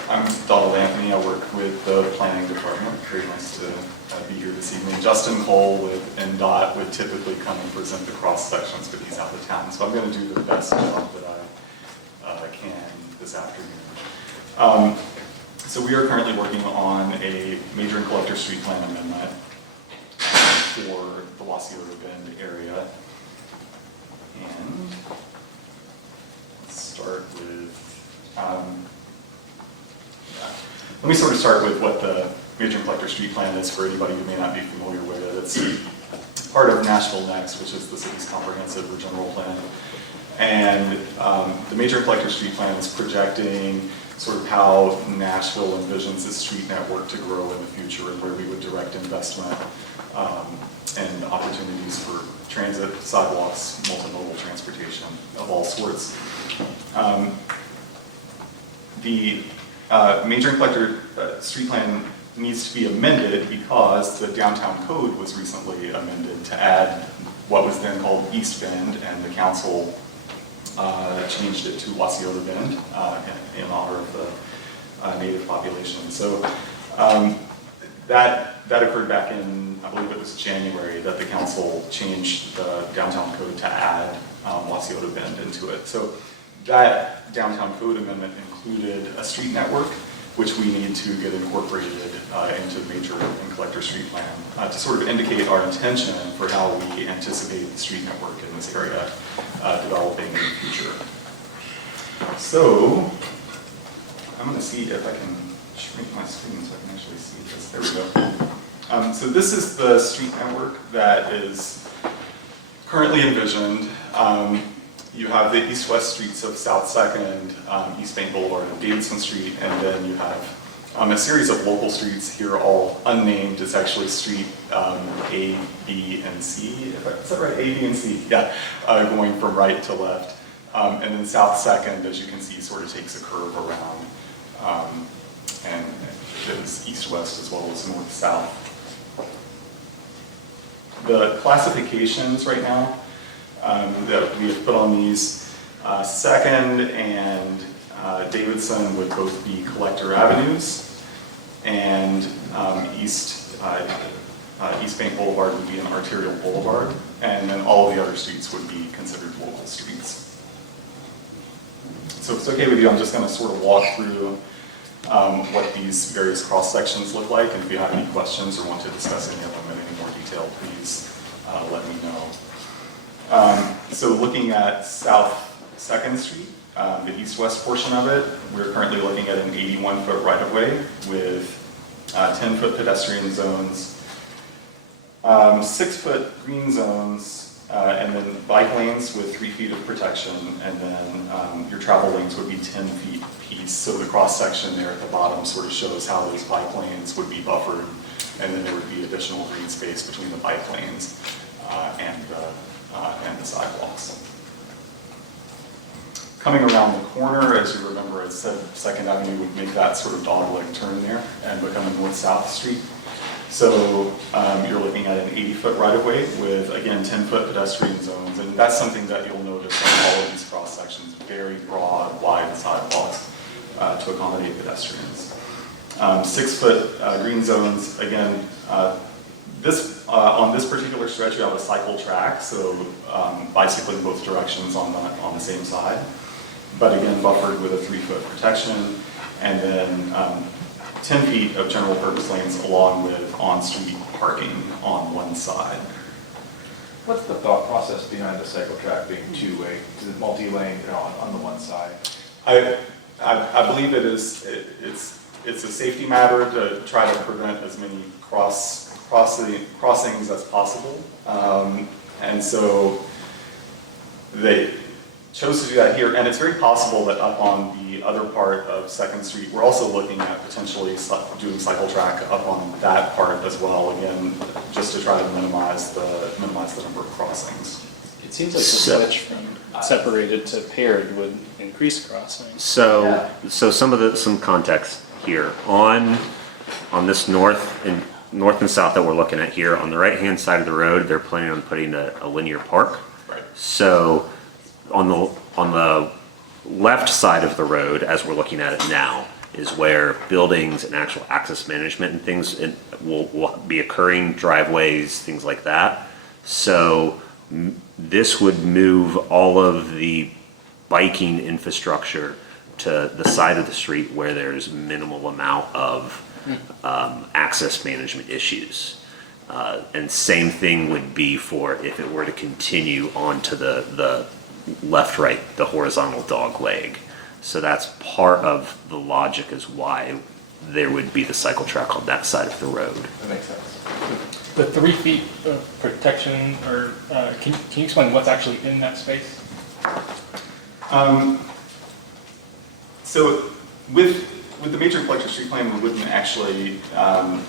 I'm Donald Anthony. I work with the planning department. Very nice to be here this evening. Justin Cole with NDOT would typically come and present the cross sections, but he's out of town. So I'm going to do the best job that I can this afternoon. So we are currently working on a major and collector street plan amendment for the Wasioto Bend area. And let's start with let me sort of start with what the major and collector street plan is for anybody who may not be familiar with it. It's part of Nashville Next, which is the city's comprehensive or general plan. And the major and collector street plan is projecting sort of how Nashville envisions its street network to grow in the future and where we would direct investment and opportunities for transit, sidewalks, multimodal transportation of all sorts. The major and collector street plan needs to be amended because the downtown code was recently amended to add what was then called East Bend, and the council changed it to Wasioto Bend in honor of the native population. So that occurred back in, I believe it was January, that the council changed the downtown code to add Wasioto Bend into it. So that downtown code amendment included a street network, which we need to get incorporated into the major and collector street plan to sort of indicate our intention for how we anticipate the street network in this area developing in the future. So I'm going to see if I can shrink my screen so I can actually see this. There we go. So this is the street network that is currently envisioned. You have the east-west streets of South 2nd, East Main Boulevard, and Davidson Street, and then you have a series of local streets here, all unnamed. It's actually street A, B, and C. Is that right? A, B, and C. Yeah, going from right to left. And then South 2nd, as you can see, sort of takes a curve around and goes east-west as well as north-south. The classifications right now that we have put on these, 2nd and Davidson would both be collector avenues, and East Bank Boulevard would be an arterial boulevard, and then all of the other streets would be considered local streets. So if it's okay with you, I'm just going to sort of walk through what these various cross sections look like, and if you have any questions or want to discuss any of them in any more detail, please let me know. So looking at South 2nd Street, the east-west portion of it, we're currently looking at an 81-foot right-of-way with 10-foot pedestrian zones, 6-foot green zones, and then bike lanes with 3 feet of protection, and then your travel lanes would be 10 feet apiece. So the cross-section there at the bottom sort of shows how those bike lanes would be buffered, and then there would be additional green space between the bike lanes and the sidewalks. Coming around the corner, as you remember, I said 2nd Avenue would make that sort of dog-leg turn there and become a north-south street. So you're looking at an 80-foot right-of-way with, again, 10-foot pedestrian zones, and that's something that you'll notice on all of these cross-sections, very broad, wide sidewalks to accommodate pedestrians. 6-foot green zones, again, on this particular stretch you have a cycle track, so bicycling both directions on the same side, but again buffered with a 3-foot protection, and then 10 feet of general purpose lanes along with on-street parking on one side. What's the thought process behind the cycle track being two-way, multi-lane, on the one side? I believe it's a safety matter to try to prevent as many crossings as possible, and so they chose to do that here, and it's very possible that up on the other part of 2nd Street, we're also looking at potentially doing cycle track up on that part as well, again, just to try to minimize the number of crossings. It seems like the switch from separated to paired would increase crossing. So some context here on this north and south that we're looking at here. On the right-hand side of the road, they're planning on putting a linear park. Right. So on the left side of the road, as we're looking at it now, is where buildings and actual access management and things will be occurring, driveways, things like that. So this would move all of the biking infrastructure to the side of the street where there's minimal amount of access management issues. And same thing would be for if it were to continue onto the left-right, the horizontal dog leg. So that's part of the logic as why there would be the cycle track on that side of the road. That makes sense. The 3 feet of protection, or can you explain what's actually in that space? So with the major collector street plan, we wouldn't actually,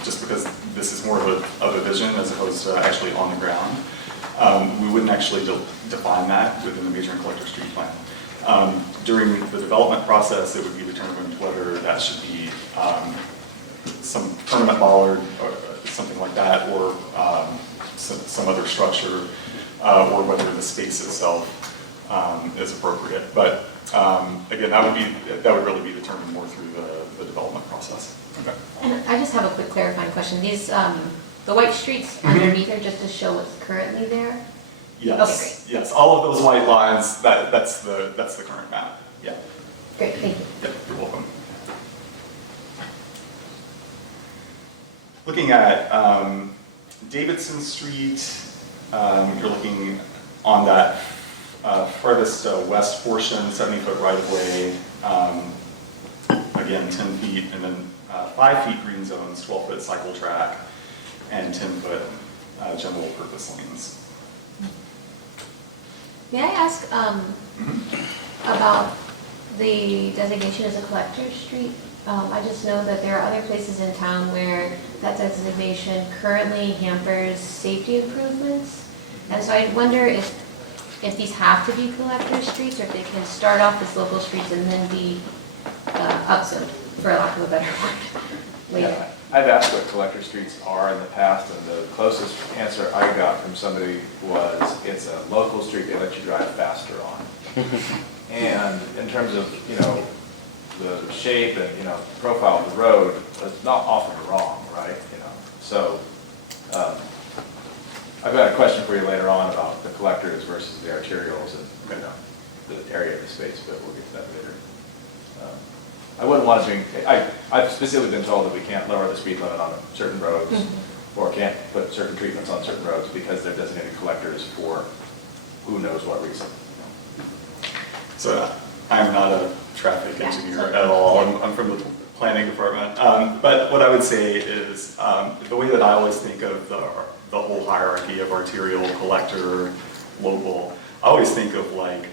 just because this is more of a vision as opposed to actually on the ground, we wouldn't actually define that within the major and collector street plan. During the development process, it would be determined whether that should be some permanent bollard or something like that, or some other structure, or whether the space itself is appropriate. But again, that would really be determined more through the development process. Okay. And I just have a quick clarifying question. These, the white streets underneath are just to show what's currently there? Yes. Okay, Yes. All of those white lines. That's the current map. Yeah. Great, thank you. Yep. You're welcome. Looking at Davidson Street, you're looking on that furthest west portion, 70-foot right-of-way, again 10 feet, and then 5 feet green zones, 12-foot cycle track, and 10-foot general purpose lanes. May I ask about the designation as a collector's street? I just know that there are other places in town where that designation currently hampers safety improvements. And so I wonder if these have to be collector streets, or if they can start off as local streets and then be upzoned, for lack of a better word, later. Yeah, I've asked what collector streets are in the past, and the closest answer I got from somebody was, it's a local street they let you drive faster on. And in terms of, the shape and, profile of the road, it's not often wrong, right? So I've got a question for you later on about the collectors versus the arterials and, the area of the space, but we'll get to that later. I wouldn't want to, I've specifically been told that we can't lower the speed limit on certain roads, or can't put certain treatments on certain roads because they're designated collectors for who knows what reason. So I'm not a traffic engineer at all. I'm from the planning department. But what I would say is the way that I always think of the whole hierarchy of arterial, collector, local, I always think of like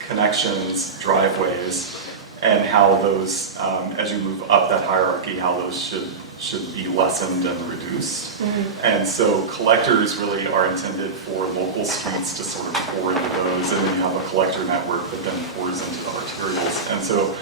connections, driveways, and how those, as you move up that hierarchy, how those should be lessened and reduced. And so collectors really are intended for local streets to sort of pour into those, and then you have a collector network that then pours into the arterials. And so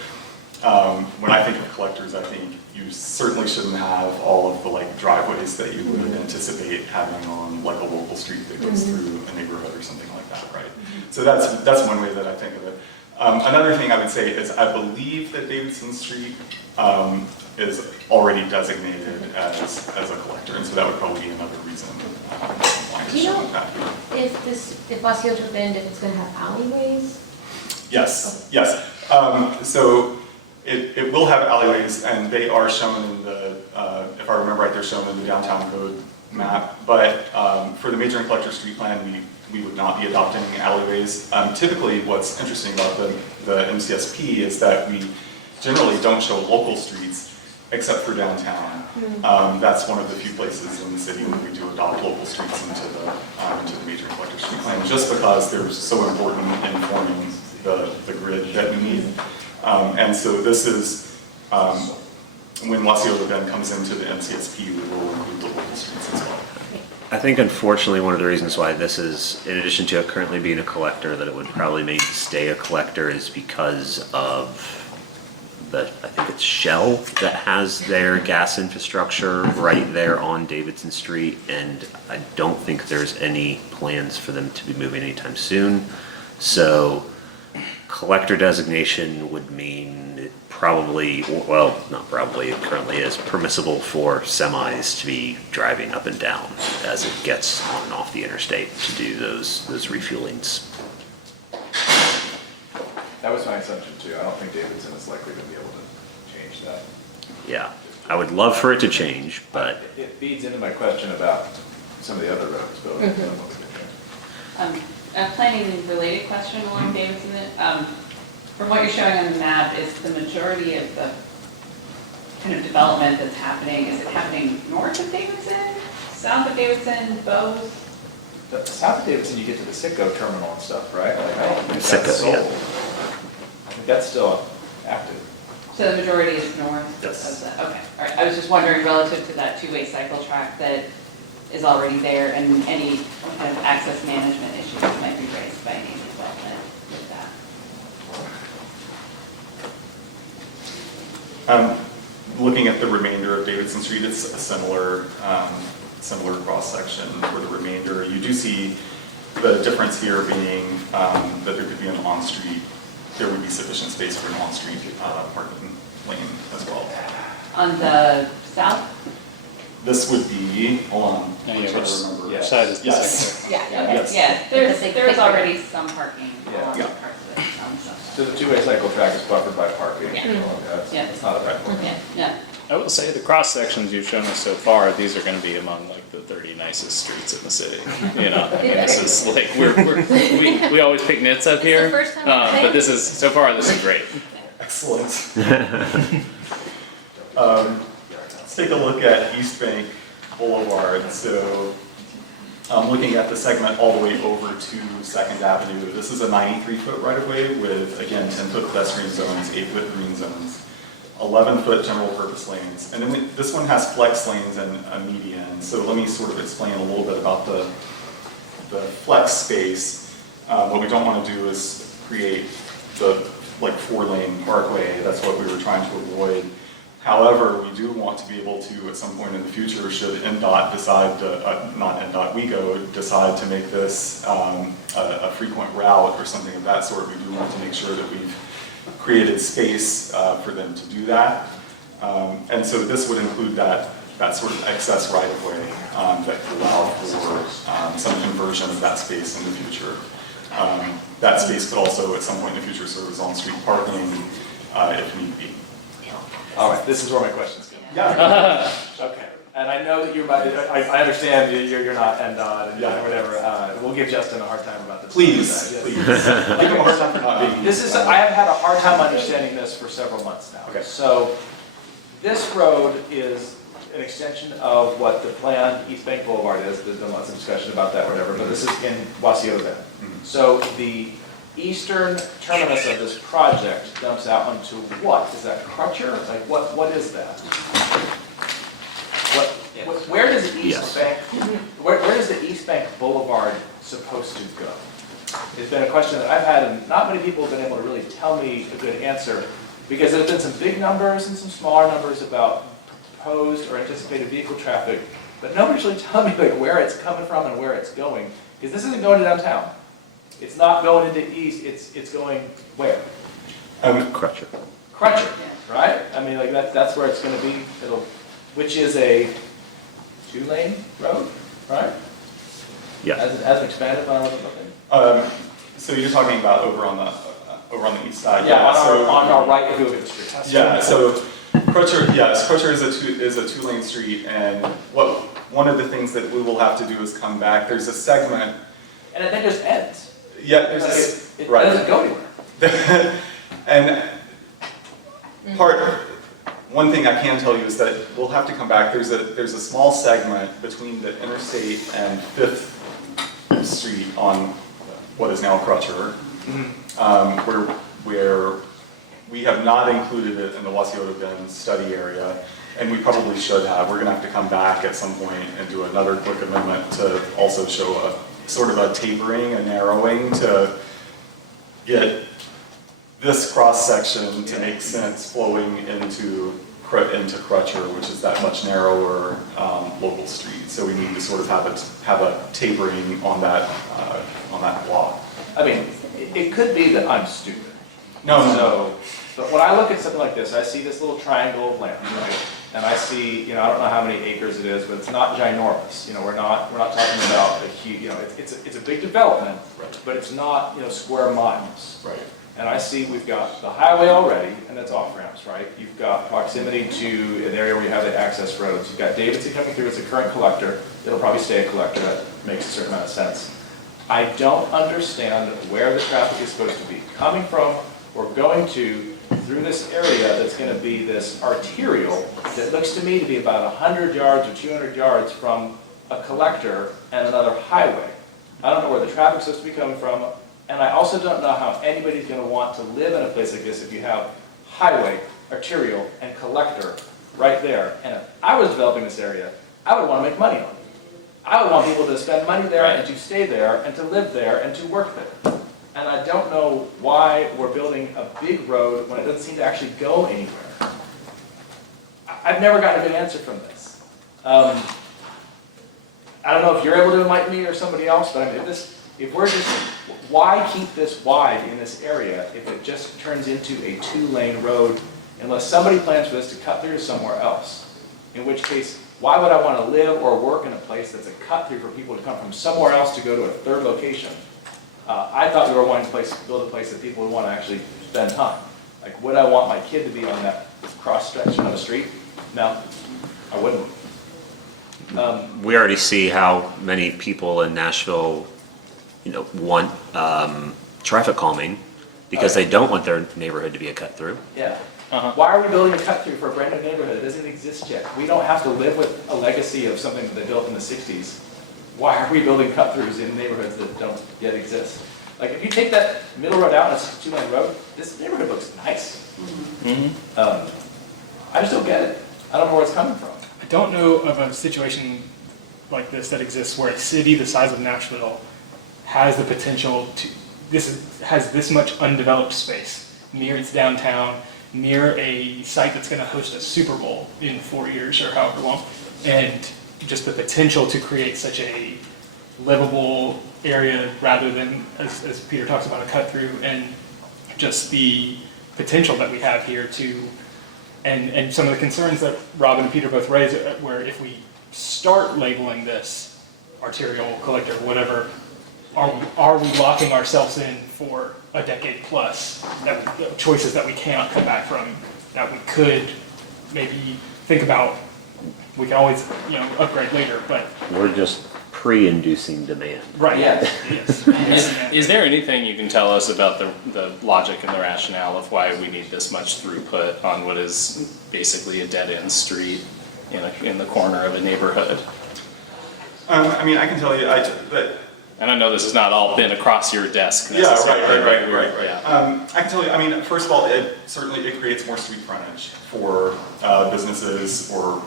when I think of collectors, I think you certainly shouldn't have all of the like driveways that you would anticipate having on like a local street that goes through a neighborhood or something like that, right? So that's one way that I think of it. Another thing I would say is I believe that Davidson Street is already designated as a collector, and so that would probably be another reason why it's Do you know showing that here. if Wasioto Bend, if it's gonna have alleyways? Yes, yes. So it will have alleyways, and they are shown in the, if I remember right, they're shown in the downtown code map. But for the major and collector street plan, we would not be adopting alleyways. Typically, what's interesting about the MCSP is that we generally don't show local streets except for downtown. That's one of the few places in the city where we do adopt local streets into the major and collector street plan, just because they're so important in forming the grid that we need. And so this is, when Wasioto then comes into the MCSP, we will include the local streets as well. I think unfortunately one of the reasons why this is, in addition to it currently being a collector, that it would probably make it stay a collector is because of I think it's Shell that has their gas infrastructure right there on Davidson Street, and I don't think there's any plans for them to be moving anytime soon. So collector designation would mean it probably, well, not probably, it currently is permissible for semis to be driving up and down as it gets on and off the interstate to do those refuelings. That was my assumption too. I don't think Davidson is likely to be able to change that. Yeah, I would love for it to change, but It feeds into my question about some of the other roads, but I don't know what they're doing. A planning related question along Davidson, from what you're showing on the map, is the majority of the kind of development that's happening, is it happening north of Davidson, south of Davidson, both? South of Davidson, you get to the Citgo terminal and stuff, right? Like, I don't think Citgo, that's sold. yeah. I think that's still active. So the majority is north Yes. of that, okay, all right. I was just wondering relative to that two-way cycle track that is already there and any kind of access management issues that might be raised by any development with that. Looking at the remainder of Davidson Street, it's a similar cross-section for the remainder. You do see the difference here being that there could be an on-street, there would be sufficient space for an on-street parking lane as well. On the south? This would be, hold on, Yeah, I'm yeah, trying which to remember. side is this? Yes. Yeah, Yes. yeah, there's already some parking Yeah. along Yeah. parts of it on the south So the two-way cycle track is buffered by parking. Yeah. Yeah. It's not a problem. side. Yeah, I will say the cross sections you've shown us so far, these are going to be among like the 30 nicest streets in the city. You know, I mean, this is like we always pick nits up here, It's the first time but this is so far this is great. Excellent. Let's take a look at East Bank Boulevard. So looking at the segment all the way over to 2nd Avenue, this is a 93-foot right-of-way with, again, 10-foot pedestrian zones, 8-foot green zones, 11-foot general purpose lanes. And then this one has flex lanes and a median. So let me sort of explain a little bit about the flex space. What we don't want to do is create the like 4-lane parkway. That's what we were trying to avoid. However, we do want to be able to, at some point in the future, should NDOT decide to, not NDOT, WEGO decide to make this a frequent route or something of that sort, we do want to make sure that we've created space for them to do that. And so this would include that sort of excess right-of-way that could allow for some conversion of that space in the future. That space could also, at some point in the future, serve as on-street parking if need be. All right, this is where my questions go. Yeah. Okay, and I know that I understand you're not NDOT and whatever. We'll give Justin a hard time about this. Please, Yes. please. Give him a hard time for not being. I have had a hard time understanding this for several months now. Okay. So, this road is an extension of what the planned East Bank Boulevard is. There's been lots of discussion about that, whatever, but this is in Wasioto then. So, the eastern terminus of this project dumps out onto what? Is that Crutcher? Like, what is that? Where does the East Bank, where is the East Bank Boulevard supposed to go? It's been a question that I've had, and not many people have been able to really tell me a good answer, because there have been some big numbers and some smaller numbers about proposed or anticipated vehicle traffic, but nobody's really telling me like where it's coming from and where it's going, because this isn't going to downtown. It's not going into east, it's going where? Crutcher. Crutcher, right? I mean, like that's where it's going to be. Which is a 2-lane road, right? Yeah. As expanded by looking. So you're talking about over on the east side. Yeah, so, on our right if you look at the street. Yeah, so Crutcher, yes, Crutcher is a 2-lane street, and one of the things that we will have to do is come back. There's a segment. And it then just ends. Yeah, there's It right. doesn't go anywhere. And one thing I can tell you is that we'll have to come back. There's a small segment between the interstate and 5th Street on what is now Crutcher, where we have not included it in the Wasioto Bend study area, and we probably should have. We're going to have to come back at some point and do another quick amendment to also show a sort of a tapering, a narrowing to get this cross-section to make sense flowing into Crutcher, which is that much narrower local street. So we need to sort of have a tapering on that block. I mean, it could be that I'm stupid. No. But when I look at something like this, I see this little triangle of land, right? And I see, I don't know how many acres it is, but it's not ginormous. We're not talking about a huge, it's a big development, but it's not, square miles. Right. And I see we've got the highway already, and that's off ramps, right? You've got proximity to an area where you have the access roads. You've got Davidson coming through as a current collector. It'll probably stay a collector. That makes a certain amount of sense. I don't understand where the traffic is supposed to be coming from or going to through this area that's going to be this arterial that looks to me to be about 100 yards or 200 yards from a collector and another highway. I don't know where the traffic's supposed to be coming from. And I also don't know how anybody's going to want to live in a place like this if you have highway, arterial, and collector right there. And if I was developing this area, I would want to make money on it. I would want people to spend money there and to stay there and to live there and to work there. And I don't know why we're building a big road when it doesn't seem to actually go anywhere. I've never gotten a good answer from this. I don't know if you're able to enlighten me or somebody else, but I mean, why keep this wide in this area if it just turns into a 2-lane road unless somebody plans for this to cut through somewhere else? In which case, why would I want to live or work in a place that's a cut through for people to come from somewhere else to go to a third location? I thought we were wanting to build a place that people would want to actually spend time. Like, would I want my kid to be on that cross section of the street? No, I wouldn't. We already see how many people in Nashville, want traffic calming because they don't want their neighborhood to be a cut through. Yeah. Why are we building a cut through for a brand new neighborhood? It doesn't exist yet. We don't have to live with a legacy of something that they built in the 60s. Why are we building cut throughs in neighborhoods that don't yet exist? Like, if you take that middle road out and it's a 2-lane road, this neighborhood looks nice. I just don't get it. I don't know where it's coming from. I don't know of a situation like this that exists where a city the size of Nashville has the potential to, has this much undeveloped space near its downtown, near a site that's going to host a Super Bowl in 4 years or however long, and just the potential to create such a livable area rather than, as Peter talks about, a cut through, and just the potential that we have here to, and some of the concerns that Rob and Peter both raised, where if we start labeling this arterial, collector, whatever, are we locking ourselves in for a decade plus, choices that we cannot come back from that we could maybe think about. We can always, upgrade later, but, We're just pre-inducing demand. right. Yes. Yes. Is there anything you can tell us about the logic and the rationale of why we need this much throughput on what is basically a dead-end street in the corner of a neighborhood? I mean, I can tell you, that And I know this has not all been across your desk yeah, necessarily. right. Yeah. I can tell you, I mean, first of all, it creates more street frontage for businesses or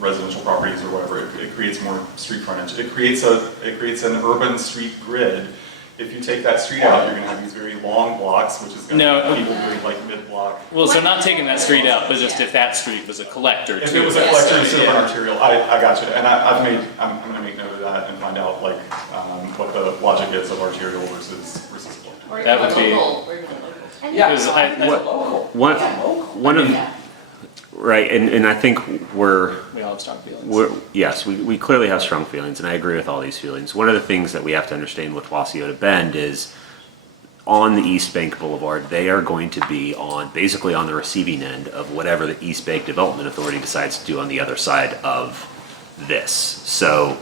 residential properties or whatever. It creates more street frontage. It creates an urban street grid. If you take that street out, you're gonna have these very long blocks, which is gonna be people doing like mid-block. Well, so not taking that street out, but just if that street was a collector too. If it was a collector instead of an arterial, I got you. And I'm gonna make note of that and find out like, what the logic is of arterial versus collector. Or That would even be- local, or even local. And Yeah, Because I think that's what- local. One, Yeah, local. one of, right, and I think We all have strong feelings. yes, we clearly have strong feelings, and I agree with all these feelings. One of the things that we have to understand with Wasioto Bend is on the East Bank Boulevard, they are going to be basically on the receiving end of whatever the East Bank Development Authority decides to do on the other side of this. So,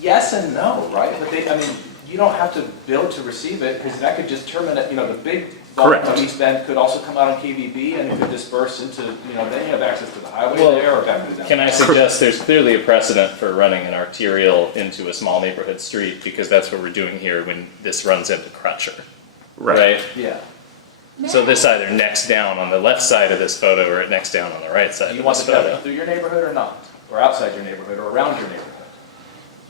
Yes and no, right? But you don't have to build to receive it, because that could just terminate, the big volume Correct. of East Bend could also come out on KBB and it could disperse into, then you have access to the highway Well, there or back to the Can I suggest there's clearly a precedent for running an arterial into a small neighborhood street, because that's what we're doing here when this runs into Crutcher, right? Yeah. So this either necks down on the left side of this photo, or it necks down on the right side Do you of want this the traffic photo. through your neighborhood or not? Or outside your neighborhood or around your neighborhood?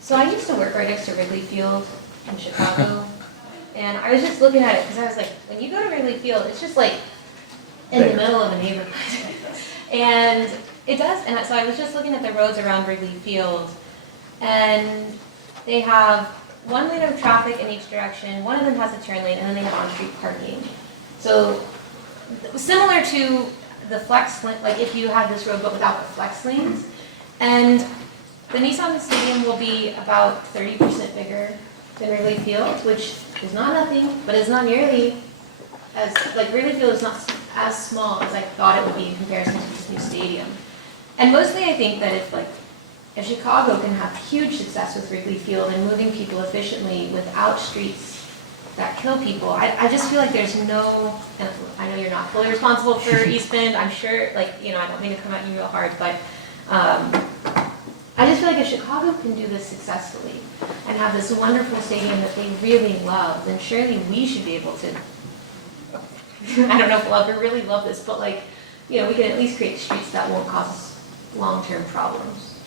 So I used to work right next to Wrigley Field in Chicago, and I was just looking at it because I was like, when you go to Wrigley Field, it's just like in the middle of a neighborhood. And it does, and so I was just looking at the roads around Wrigley Field, and they have one lane of traffic in each direction, one of them has a turn lane, and then they have on-street parking. So similar to the flex lane, like if you had this road but without the flex lanes, and the Nissan Stadium will be about 30% bigger than Wrigley Field, which is not nothing, but it's not nearly as, like Wrigley Field is not as small as I thought it would be in comparison to this new stadium. And mostly I think that if Chicago can have huge success with Wrigley Field and moving people efficiently without streets that kill people, I just feel like there's no, and I know you're not fully responsible for East Bend, I'm sure, I don't mean to come at you real hard, but I just feel like if Chicago can do this successfully and have this wonderful stadium that they really love, then surely we should be able to, I don't know if we'll ever really love this, but we can at least create streets that won't cause long-term problems.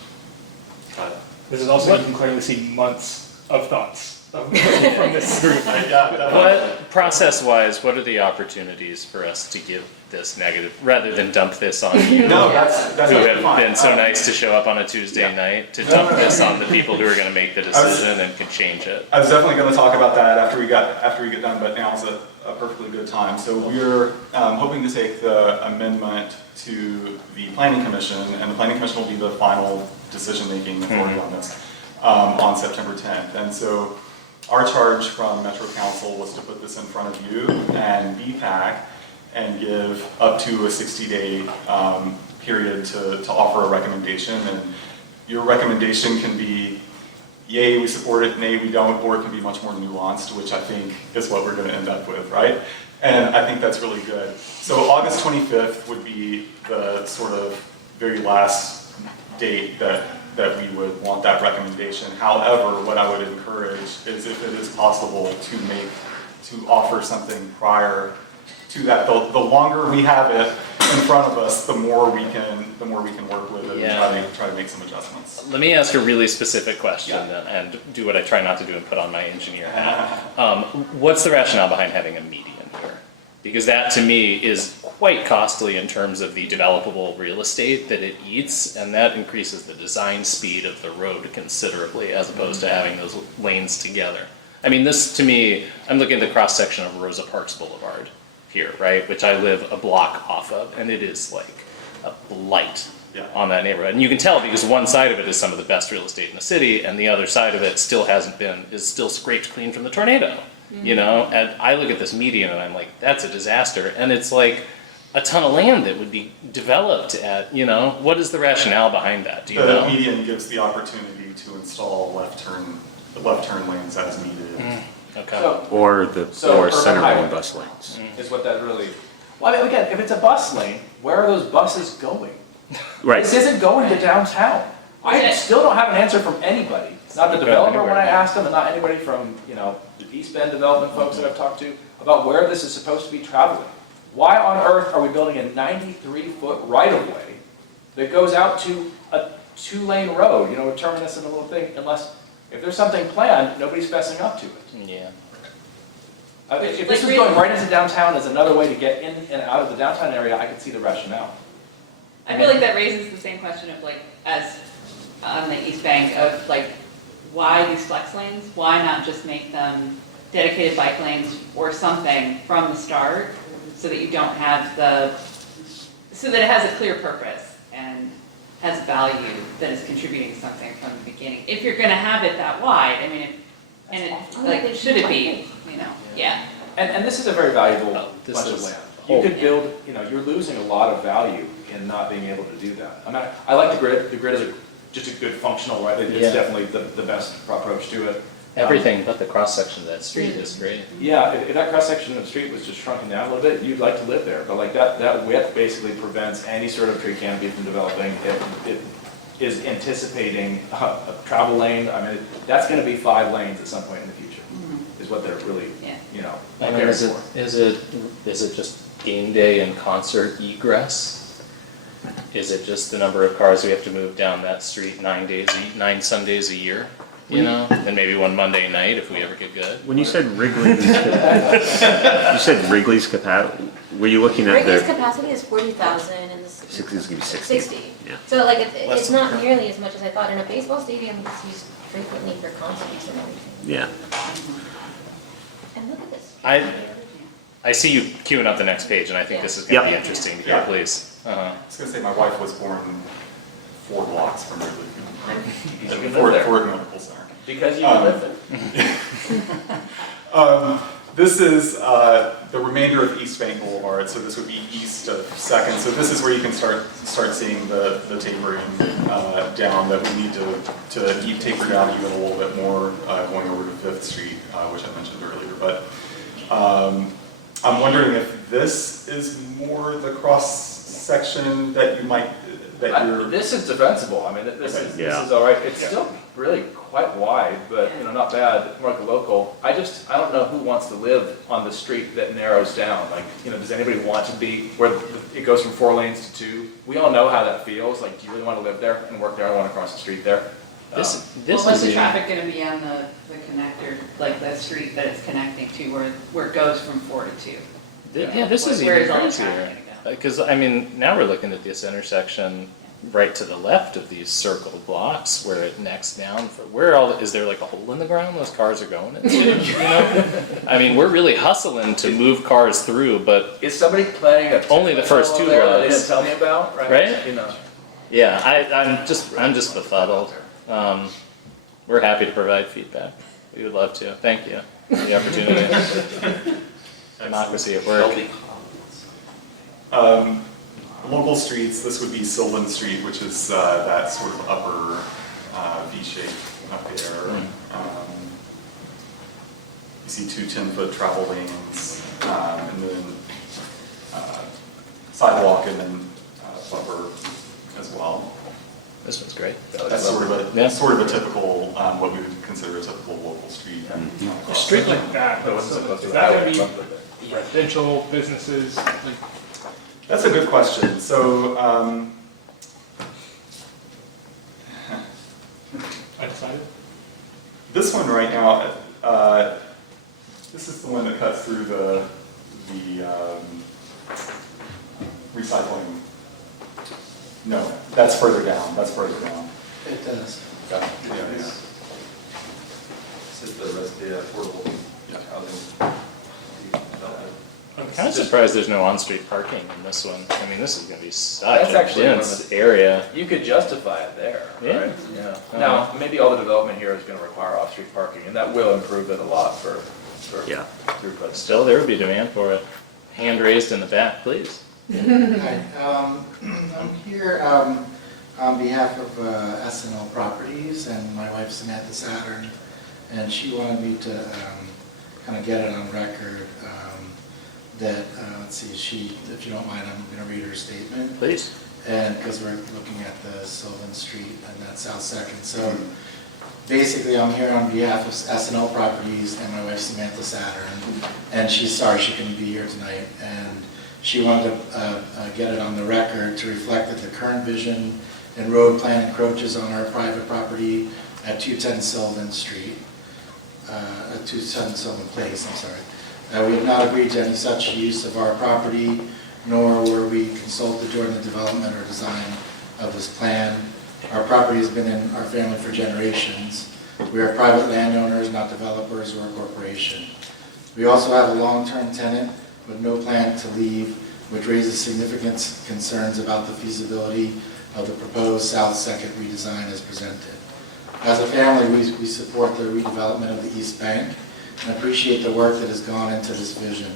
This is also, you can clearly see months of thoughts from this group. What, process-wise, what are the opportunities for us to give this negative, rather than dump this on you? No, that's Who actually have fine. been so nice to show up on a Tuesday night, to dump this on the people who are gonna make the decision and could change it. I was definitely going to talk about that after we get done, but now's a perfectly good time. So we're hoping to take the amendment to the Planning Commission, and the Planning Commission will be the final decision-making authority on this on September 10th. And so our charge from Metro Council was to put this in front of you and BPAC and give up to a 60-day period to offer a recommendation. And your recommendation can be, yay, we support it, nay, we don't, or it can be much more nuanced, which I think is what we're going to end up with, right? And I think that's really good. So August 25th would be the sort of very last date that we would want that recommendation. However, what I would encourage is, if it is possible, to offer something prior to that. The longer we have it in front of us, the more we can work with it and try to make some adjustments. Let me ask a really specific question then, and do what I try not to do and put on my engineer hat. What's the rationale behind having a median here? Because that to me is quite costly in terms of the developable real estate that it eats, and that increases the design speed of the road considerably as opposed to having those lanes together. I mean, this to me, I'm looking at the cross section of Rosa Parks Boulevard here, right, which I live a block off of, and it is like a blight on that neighborhood. And you can tell because one side of it is some of the best real estate in the city, and the other side of it still is still scraped clean from the tornado. you know? And I look at this median and I'm like, that's a disaster. And it's like a ton of land that would be developed at, you know, what is the rationale behind that? Do you The know? median gives the opportunity to install left turn lanes as needed. Okay. So, Or urban center highway lane bus lanes. is what that really, well, I mean, again, if it's a bus lane, where are those buses going? Right. This isn't going to downtown. I Okay. still don't have an answer from anybody, not the Go developer when I anywhere. asked them, and not anybody from, you know, the East Bend development folks that I've talked to, about where this is supposed to be traveling. Why on earth are we building a 93-foot right-of-way that goes out to a 2-lane road, you know, a terminus and a little thing, unless, if there's something planned, nobody's fessing up to it. Yeah. If this was going right into downtown as another way to get in and out of the downtown area, I could see the rationale. I feel like that raises the same question of like, as on the East Bank of like, why these flex lanes? Why not just make them dedicated bike lanes or something from the start so that you don't have so that it has a clear purpose and has value that is contributing something from the beginning. If you're gonna have it that wide, I mean, like, should it be, you know, yeah. And this is a very valuable this bunch of is land. whole You could build, you know, you're losing a lot of value in not being able to do that. I mean, I like the grid. The grid is just a good functional, right? It's Yeah. definitely the best approach to it. Everything but the cross-section of that street is great. Yeah, if that cross-section of the street was just shrunken down a little bit, you'd like to live there. But like that width basically prevents any sort of tree canopy from developing. It is anticipating a travel lane. I mean, that's gonna be 5 lanes at some point in the future, is what they're really, Yeah. you know, I mean, preparing is it, for. is it just game day and concert egress? Is it just the number of cars we have to move down that street 9 Sundays a year? You know, and maybe one Monday night if we ever get good. When you said Wrigley's, capacity, were you looking at Wrigley's the, capacity is 40,000 and this. 60 is gonna be 60. 60. Yeah. So like, it's not nearly as much as I thought. In a baseball stadium, it's used frequently for concerts and everything. Yeah. And look at this. I see you queuing up the next page, and I think this is going to be Yep. interesting to hear, Yeah. please. Uh-huh. I was gonna say, my wife was born 4 blocks from Wrigley. You can live Ford there. Medical Center. Because you live there. This is the remainder of East Bank Boulevard, so this would be east of Second. So this is where you can start seeing the tapering down that we need to keep taper down even a little bit more going over to 5th Street, which I mentioned earlier. But I'm wondering if this is more the cross section that you might This is defensible. I mean, this Yeah. is all right. It's still really quite wide, but, you know, not bad, more like a local. I don't know who wants to live on the street that narrows down. Like, you know, does anybody want to be where it goes from 4 lanes to 2? We all know how that feels. Like, do you really want to live there and work there? I want to cross the street there. This Well, what's is the the- traffic gonna be on the connector, like the street that it's connecting to, where it goes from 4 to 2? Yeah, this is Where even is all the crazier. traffic gonna go? Because, I mean, now we're looking at this intersection right to the left of these circled blocks where it necks down. Is there like a hole in the ground those cars are going into? You know? I mean, we're really hustling to move cars through, but Is somebody planning a Only the first 2 there that they blocks. didn't tell me about? Right? You know. yeah, I'm just befuddled. We're happy to provide feedback. We would love to. Thank you for the opportunity. Democracy at work. Local streets, this would be Sylvan Street, which is that sort of upper V shape up there. You see 2 10-foot travel lanes, and then sidewalk and then bumper as well. This one's great. That's sort of a typical, what we would consider a typical local street. A street like that, though, is that gonna be residential businesses? Like, That's a good question. So, undecided? this one right now, this is the one that cuts through the recycling. No, that's further down. That's further down. It does. Yeah. This is the rest of the affordable housing. I'm kind of surprised there's no on-street parking in this one. I mean, this is going to be such That's a actually one of dense the- area. You could justify it there, Yeah. right? Yeah. Now, maybe all the development here is going to require off-street parking, and that will improve it a lot for for Yeah. throughput. Still, there would be demand for it. Hand raised in the back, please. Hi, I'm here on behalf of S&L Properties, and my wife Samantha Saturn, and she wanted me to kind of get it on record that, let's see, if you don't mind, I'm going to read her statement. Please. And because we're looking at the Sylvan Street and that south second. So basically, I'm here on behalf of S&L Properties and my wife Samantha Saturn, and she's sorry she couldn't be here tonight. And she wanted to get it on the record to reflect that the current vision and road plan encroaches on our private property at 210 Sylvan Street, at 210 Sylvan Place, I'm sorry. We have not agreed to any such use of our property, nor were we consulted during the development or design of this plan. Our property has been in our family for generations. We are private landowners, not developers or a corporation. We also have a long-term tenant with no plan to leave, which raises significant concerns about the feasibility of the proposed South Second redesign as presented. As a family, we support the redevelopment of the East Bank and appreciate the work that has gone into this vision.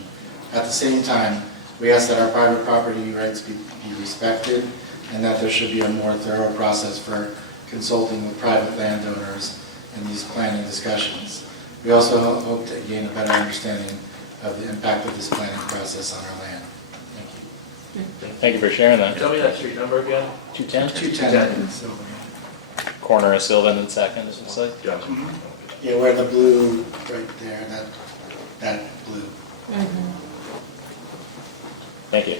At the same time, we ask that our private property rights be respected and that there should be a more thorough process for consulting with private landowners in these planning discussions. We also hope to gain a better understanding of the impact of this planning process on our land. Thank you. Thank you for sharing that. Tell me that street number again. 210? 210 Sylvan. Corner of Sylvan and Second, it looks like. Yeah, where the blue, right there, that blue. Thank you.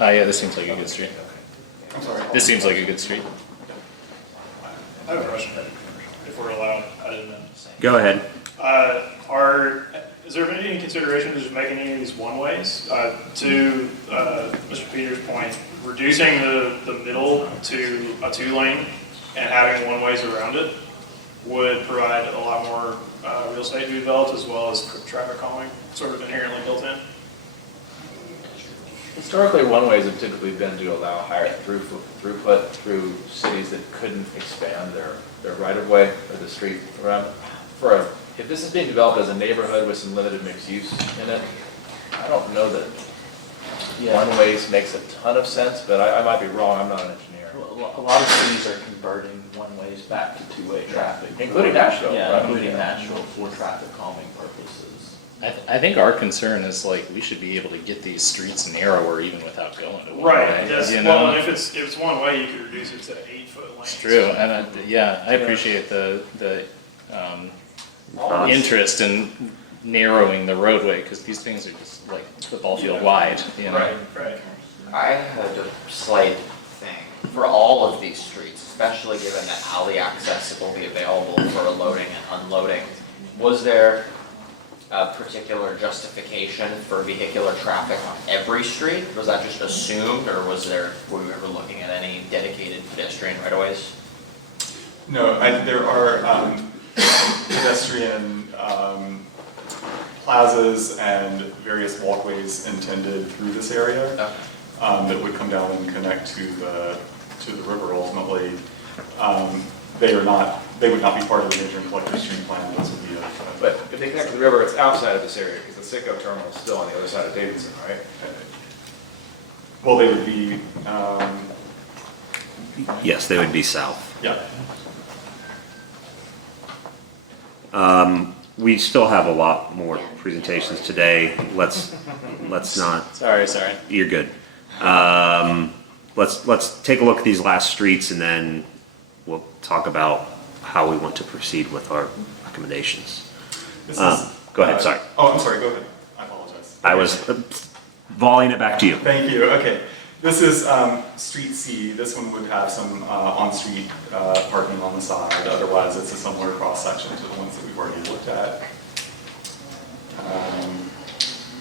Yeah, this seems like a good street. I'm sorry. This seems like a good street. I have a question, if we're allowed. I didn't know. Go ahead. Has there been any consideration to just making any of these one-ways? To Mr. Peters' point, reducing the middle to a two-lane and having one-ways around it would provide a lot more real estate to be developed, as well as traffic calming sort of inherently built in. Historically, one-ways have typically been to allow higher throughput through cities that couldn't expand their right-of-way or the street around. If this is being developed as a neighborhood with some limited mixed use in it, I don't know that one-ways makes a ton of sense, but I might be wrong, I'm not an engineer. A lot of cities are converting one-ways back to two-way traffic. Including Nashville, Yeah, right? including Nashville for traffic calming purposes. I think our concern is like, we should be able to get these streets narrower even without going to one Right, way, yes, you well, know? and if it's one way, you could reduce it to 8-foot lanes. It's true, and I appreciate the interest in narrowing the roadway, because these things are just like football field wide, you know? Right. I had a slight thing. For all of these streets, especially given that alley access will be available for loading and unloading, was there a particular justification for vehicular traffic on every street? Was that just assumed, or were we ever looking at any dedicated pedestrian right-of-ways? No, there are pedestrian plazas and various walkways intended through this area that would come down and connect to the river ultimately. They would not be part of the major and collective street plan. Those would be But if they connect to the river, it's outside of this area, because the Citgo terminal is still on the other side of Davidson, right? well, they would be, Yes, they would be south. yeah. We still have a lot more presentations today. Let's not, Sorry. you're good. Let's take a look at these last streets and then we'll talk about how we want to proceed with our recommendations. This is, Go ahead, sorry. Oh, I'm sorry, go ahead. I apologize. I was volleying it back to you. Thank you, okay. This is Street C. This one would have some on-street parking on the side. Otherwise, it's a similar cross-section to the ones that we've already looked at.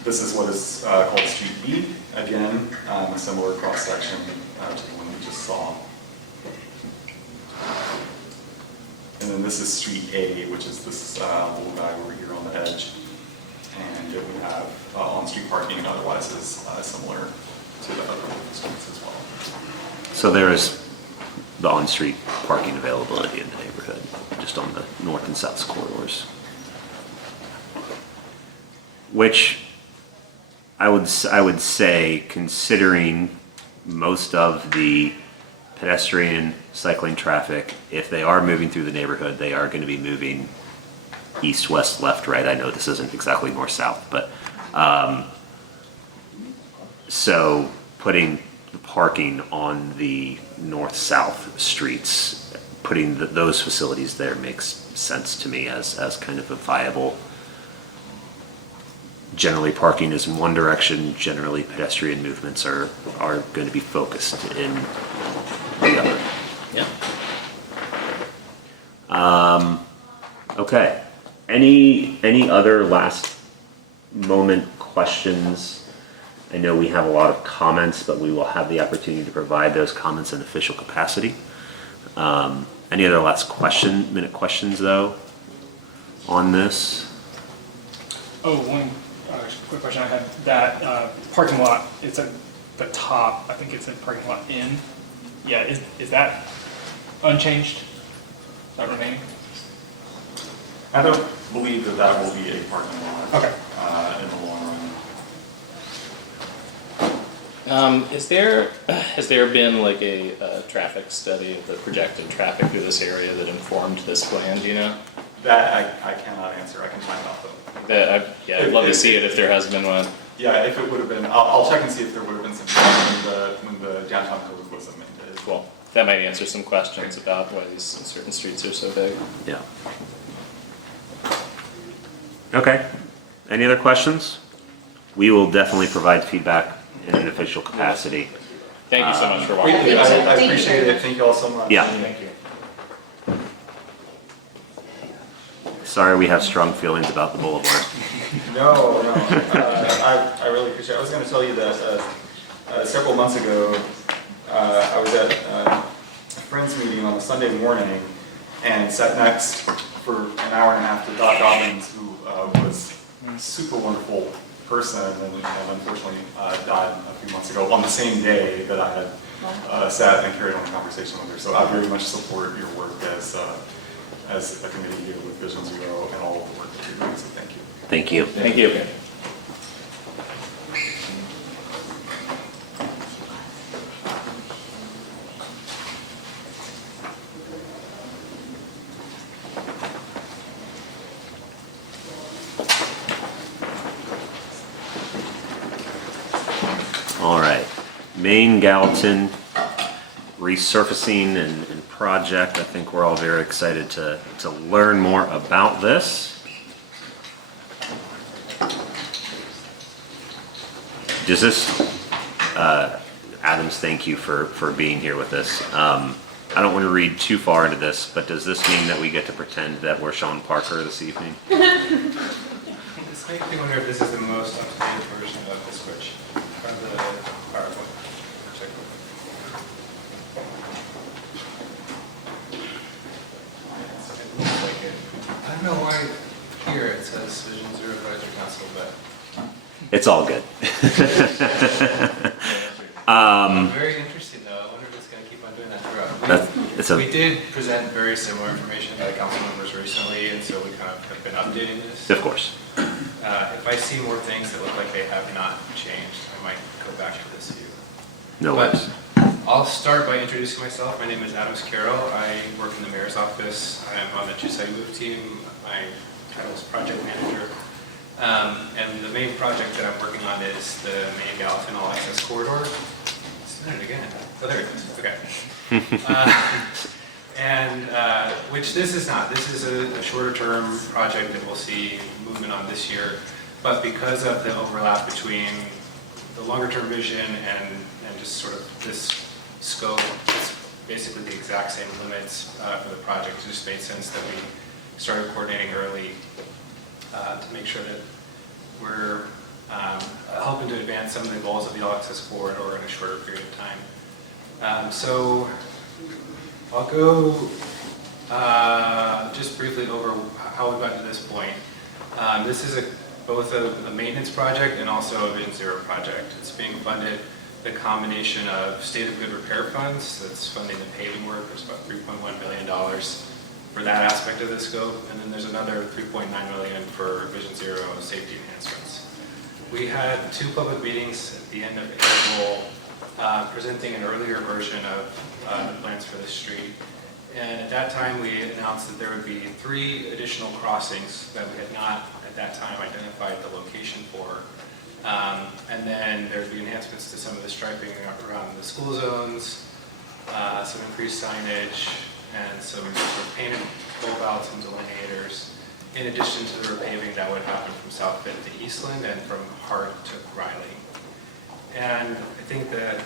This is what is called Street B. Again, a similar cross-section to the one we just saw. And then this is Street A, which is this little guy over here on the edge. And it would have on-street parking, otherwise is similar to the other streets as well. So there is the on-street parking availability in the neighborhood. just on the north and south corridors. Which I would say, considering most of the pedestrian cycling traffic, if they are moving through the neighborhood, they are going to be moving east, west, left, right. I know this isn't exactly north, south, but so putting the parking on the north-south streets, putting those facilities there makes sense to me as kind of a viable. Generally, parking is in one direction. Generally, pedestrian movements are going to be focused in the other. Yeah. Okay. Any other last moment questions? I know we have a lot of comments, but we will have the opportunity to provide those comments in official capacity. Any other last minute questions though on this? Oh, one quick question I had. That parking lot, it's at the top. I think it's a parking lot in. Yeah, is that unchanged? Is that remaining? I don't believe that will be a parking lot. Okay. In the long run. Has there been like a traffic study of the projected traffic through this area that informed this plan, do you know? That I cannot answer. I can find out though. I'd love to see it if there has been one. Yeah, if it would have been, I'll check and see if there would have been something when the downtown code was amended. Cool. That might answer some questions about why these certain streets are so big. Yeah. Okay. Any other questions? We will definitely provide feedback in an official capacity. Thank you so much for walking. Greatly, I appreciate it. Thank you all so much. Yeah. Thank you. Sorry, we have strong feelings about the boulevard. No. I really appreciate it. I was going to tell you that several months ago, I was at a friend's meeting on a Sunday morning and sat next for an hour and a half to Doc Robbins, who was a super wonderful person and unfortunately died a few months ago on the same day that I had sat and carried on a conversation with her. So I very much support your work as a committee here with Vision Zero and all of the work that you're doing. So thank you. Thank you. Thank you. All right. Main-Gallatin resurfacing and project. I think we're all very excited to learn more about this. Does this, Adams, thank you for being here with us. I don't want to read too far into this, but does this mean that we get to pretend that we're Sean Parker this evening? This makes me wonder if this is the most up-to-date version of the switch from the PowerPoint. It looks like it. I don't know why here it says Vision Zero Advisory Council, but It's all good. I'm very interested though. I wonder if it's going to keep on doing that throughout. We did present very similar information to the council members recently, and so we kind of have been updating this. Of course. If I see more things that look like they have not changed, I might go back to this view. No But worries. I'll start by introducing myself. My name is Adams Carroll. I work in the mayor's office. I'm on the Chisai Move team. My title is project manager. And the main project that I'm working on is the Main-Gallatin All Access Corridor. It's done it again. Oh, there it is. Okay. Which this is not. This is a shorter term project that we'll see movement on this year. But because of the overlap between the longer term vision and just sort of this scope, it's basically the exact same limits for the project. It just made sense that we started coordinating early to make sure that we're helping to advance some of the goals of the All Access Corridor in a shorter period of time. So I'll go just briefly over how we've gotten to this point. This is both a maintenance project and also a Vision Zero project. It's being funded the combination of state of good repair funds, that's funding the paving work, there's about $3.1 billion, for that aspect of the scope, and then there's another 3.9 million for Vision Zero safety enhancements. We had 2 public meetings at the end of April presenting an earlier version of the plans for this street. And at that time, we announced that there would be 3 additional crossings that we had not at that time identified the location for. And then there'd be enhancements to some of the striping around the school zones, some increased signage, and some sort of painted bulb outs and delineators, in addition to the repaving that would happen from South Fifth to Eastland and from Hart to Riley. And I think the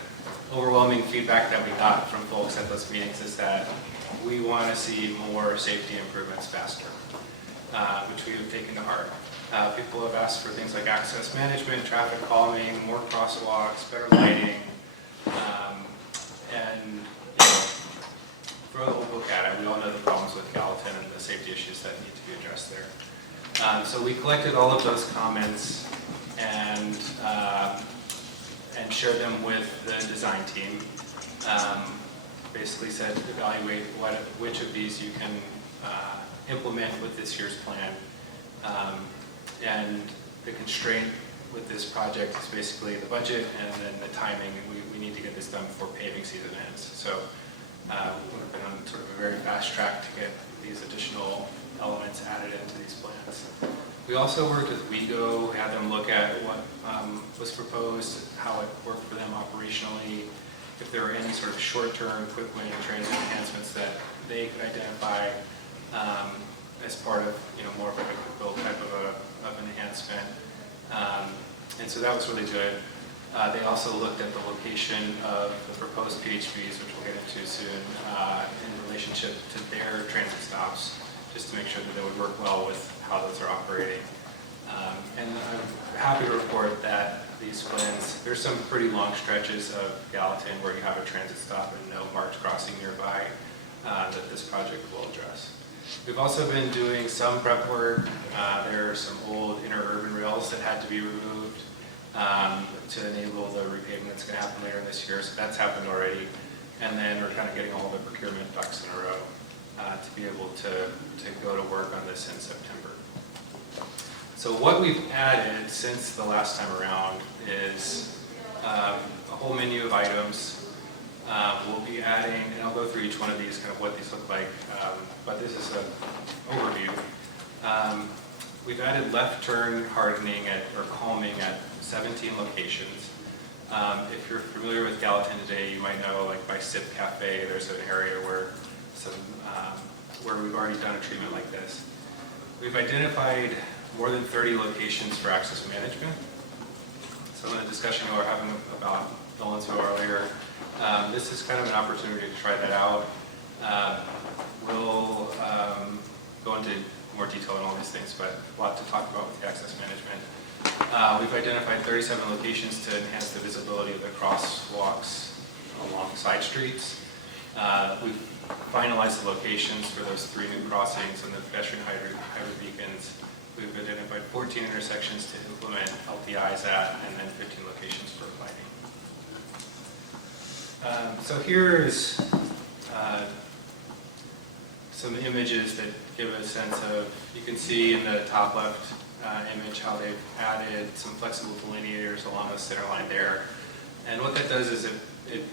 overwhelming feedback that we got from folks at those meetings is that we want to see more safety improvements faster, which we have taken to heart. People have asked for things like access management, traffic calming, more crosswalks, better lighting, and you know, throw the whole book at it. We all know the problems with Gallatin and the safety issues that need to be addressed there. So we collected all of those comments and shared them with the design team. Basically said, evaluate which of these you can implement with this year's plan. And the constraint with this project is basically the budget and then the timing. We need to get this done before paving season ends. So we've been on sort of a very fast track to get these additional elements added into these plans. We also worked with WeGo, had them look at what was proposed, how it worked for them operationally, if there were any sort of short-term, quick-win transit enhancements that they could identify as part of, more of a quick-build type of an enhancement. And so that was really good. They also looked at the location of the proposed PHVs, which we'll get into soon, in relationship to their transit stops, just to make sure that they would work well with how those are operating. And I'm happy to report that these plans, there's some pretty long stretches of Gallatin where you have a transit stop and no marked crossing nearby that this project will address. We've also been doing some prep work. There are some old interurban rails that had to be removed to enable the repaving that's going to happen later this year. So that's happened already. And then we're kind of getting all the procurement ducks in a row to be able to go to work on this in September. So what we've added since the last time around is a whole menu of items. We'll be adding, and I'll go through each one of these, kind of what these look like, but this is an overview. We've added left turn hardening or calming at 17 locations. If you're familiar with Gallatin today, you might know, like by Sip Cafe, there's an area where we've already done a treatment like this. We've identified more than 30 locations for access management. Some of the discussion we were having about Nolensville earlier, this is kind of an opportunity to try that out. We'll go into more detail on all these things, but a lot to talk about with the access management. We've identified 37 locations to enhance the visibility of the crosswalks along side streets. We've finalized the locations for those 3 new crossings and the pedestrian hydrant beacons. We've identified 14 intersections to implement LTIs at, and then 15 locations for lighting. So here's some images that give a sense of, you can see in the top left image how they've added some flexible delineators along the center line there. And what that does is it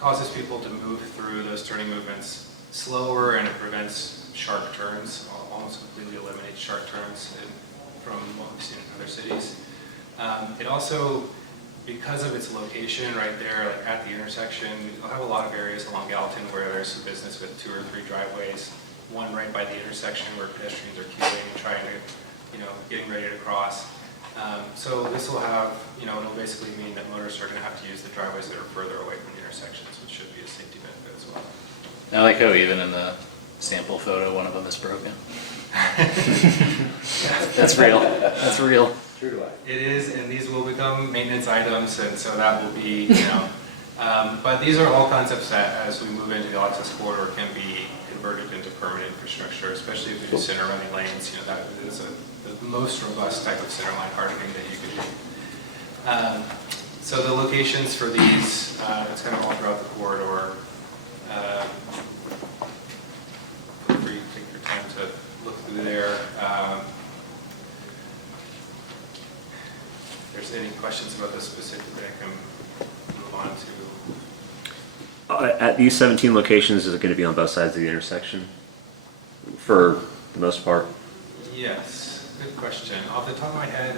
causes people to move through those turning movements slower, and it prevents sharp turns, almost completely eliminates sharp turns from what we've seen in other cities. It also, because of its location right there, like at the intersection, you'll have a lot of areas along Gallatin where there's a business with 2 or 3 driveways, one right by the intersection where pedestrians are queuing and trying to, getting ready to cross. So this will have, it'll basically mean that motorists are going to have to use the driveways that are further away from the intersections, which should be a safety benefit as well. I like how even in the sample photo, one of them is broken. That's real. That's real. True to life. It is, and these will become maintenance items, and so that will be, but these are all concepts that, as we move into the access corridor, can be converted into permanent infrastructure, especially if we do center running lanes. That is the most robust type of center line hardening that you could do. So the locations for these, it's kind of all throughout the corridor. Feel free there. If there's any questions about this specifically, I can move on to. At these 17 locations, is it going to be on both sides of the intersection for the most part? Yes, good question. Off the top of my head,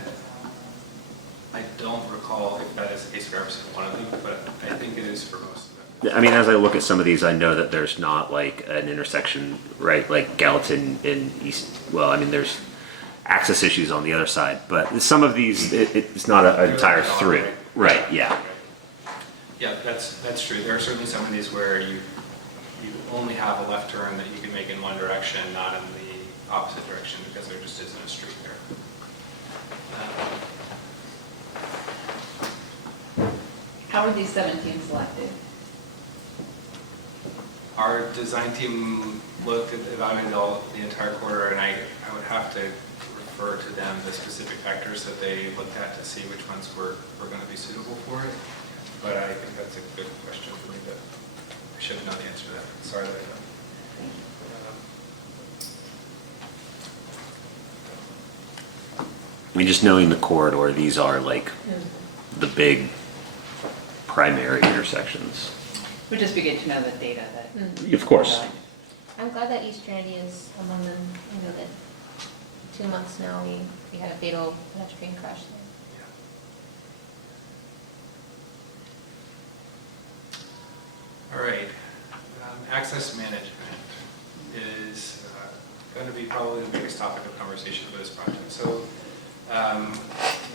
I don't recall if that is the case for every single one of them, but I think it is for most of them. I mean, as I look at some of these, I know that there's not like an intersection, right, like Gallatin in East, well, I mean, there's access issues on the other side, but some of these, it's not an entire through. Right, yeah. Yeah, that's true. There are certainly some of these where you only have a left turn that you can make in one direction, not in the opposite direction, because there just isn't a street there. How were these 17 selected? Our design team looked at evaluated the entire corridor, and I would have to refer to them the specific factors that they looked at to see which ones were going to be suitable for it. But I think that's a good question for me that I should know the answer to that. Sorry that I don't. I mean, just knowing the corridor, these are like the big primary intersections. Would just be good to know the data that. Of course. I'm glad that East Trinity is among them. You know that 2 months now we had a fatal pedestrian crash there. All right. Access management is going to be probably the biggest topic of conversation for this project. So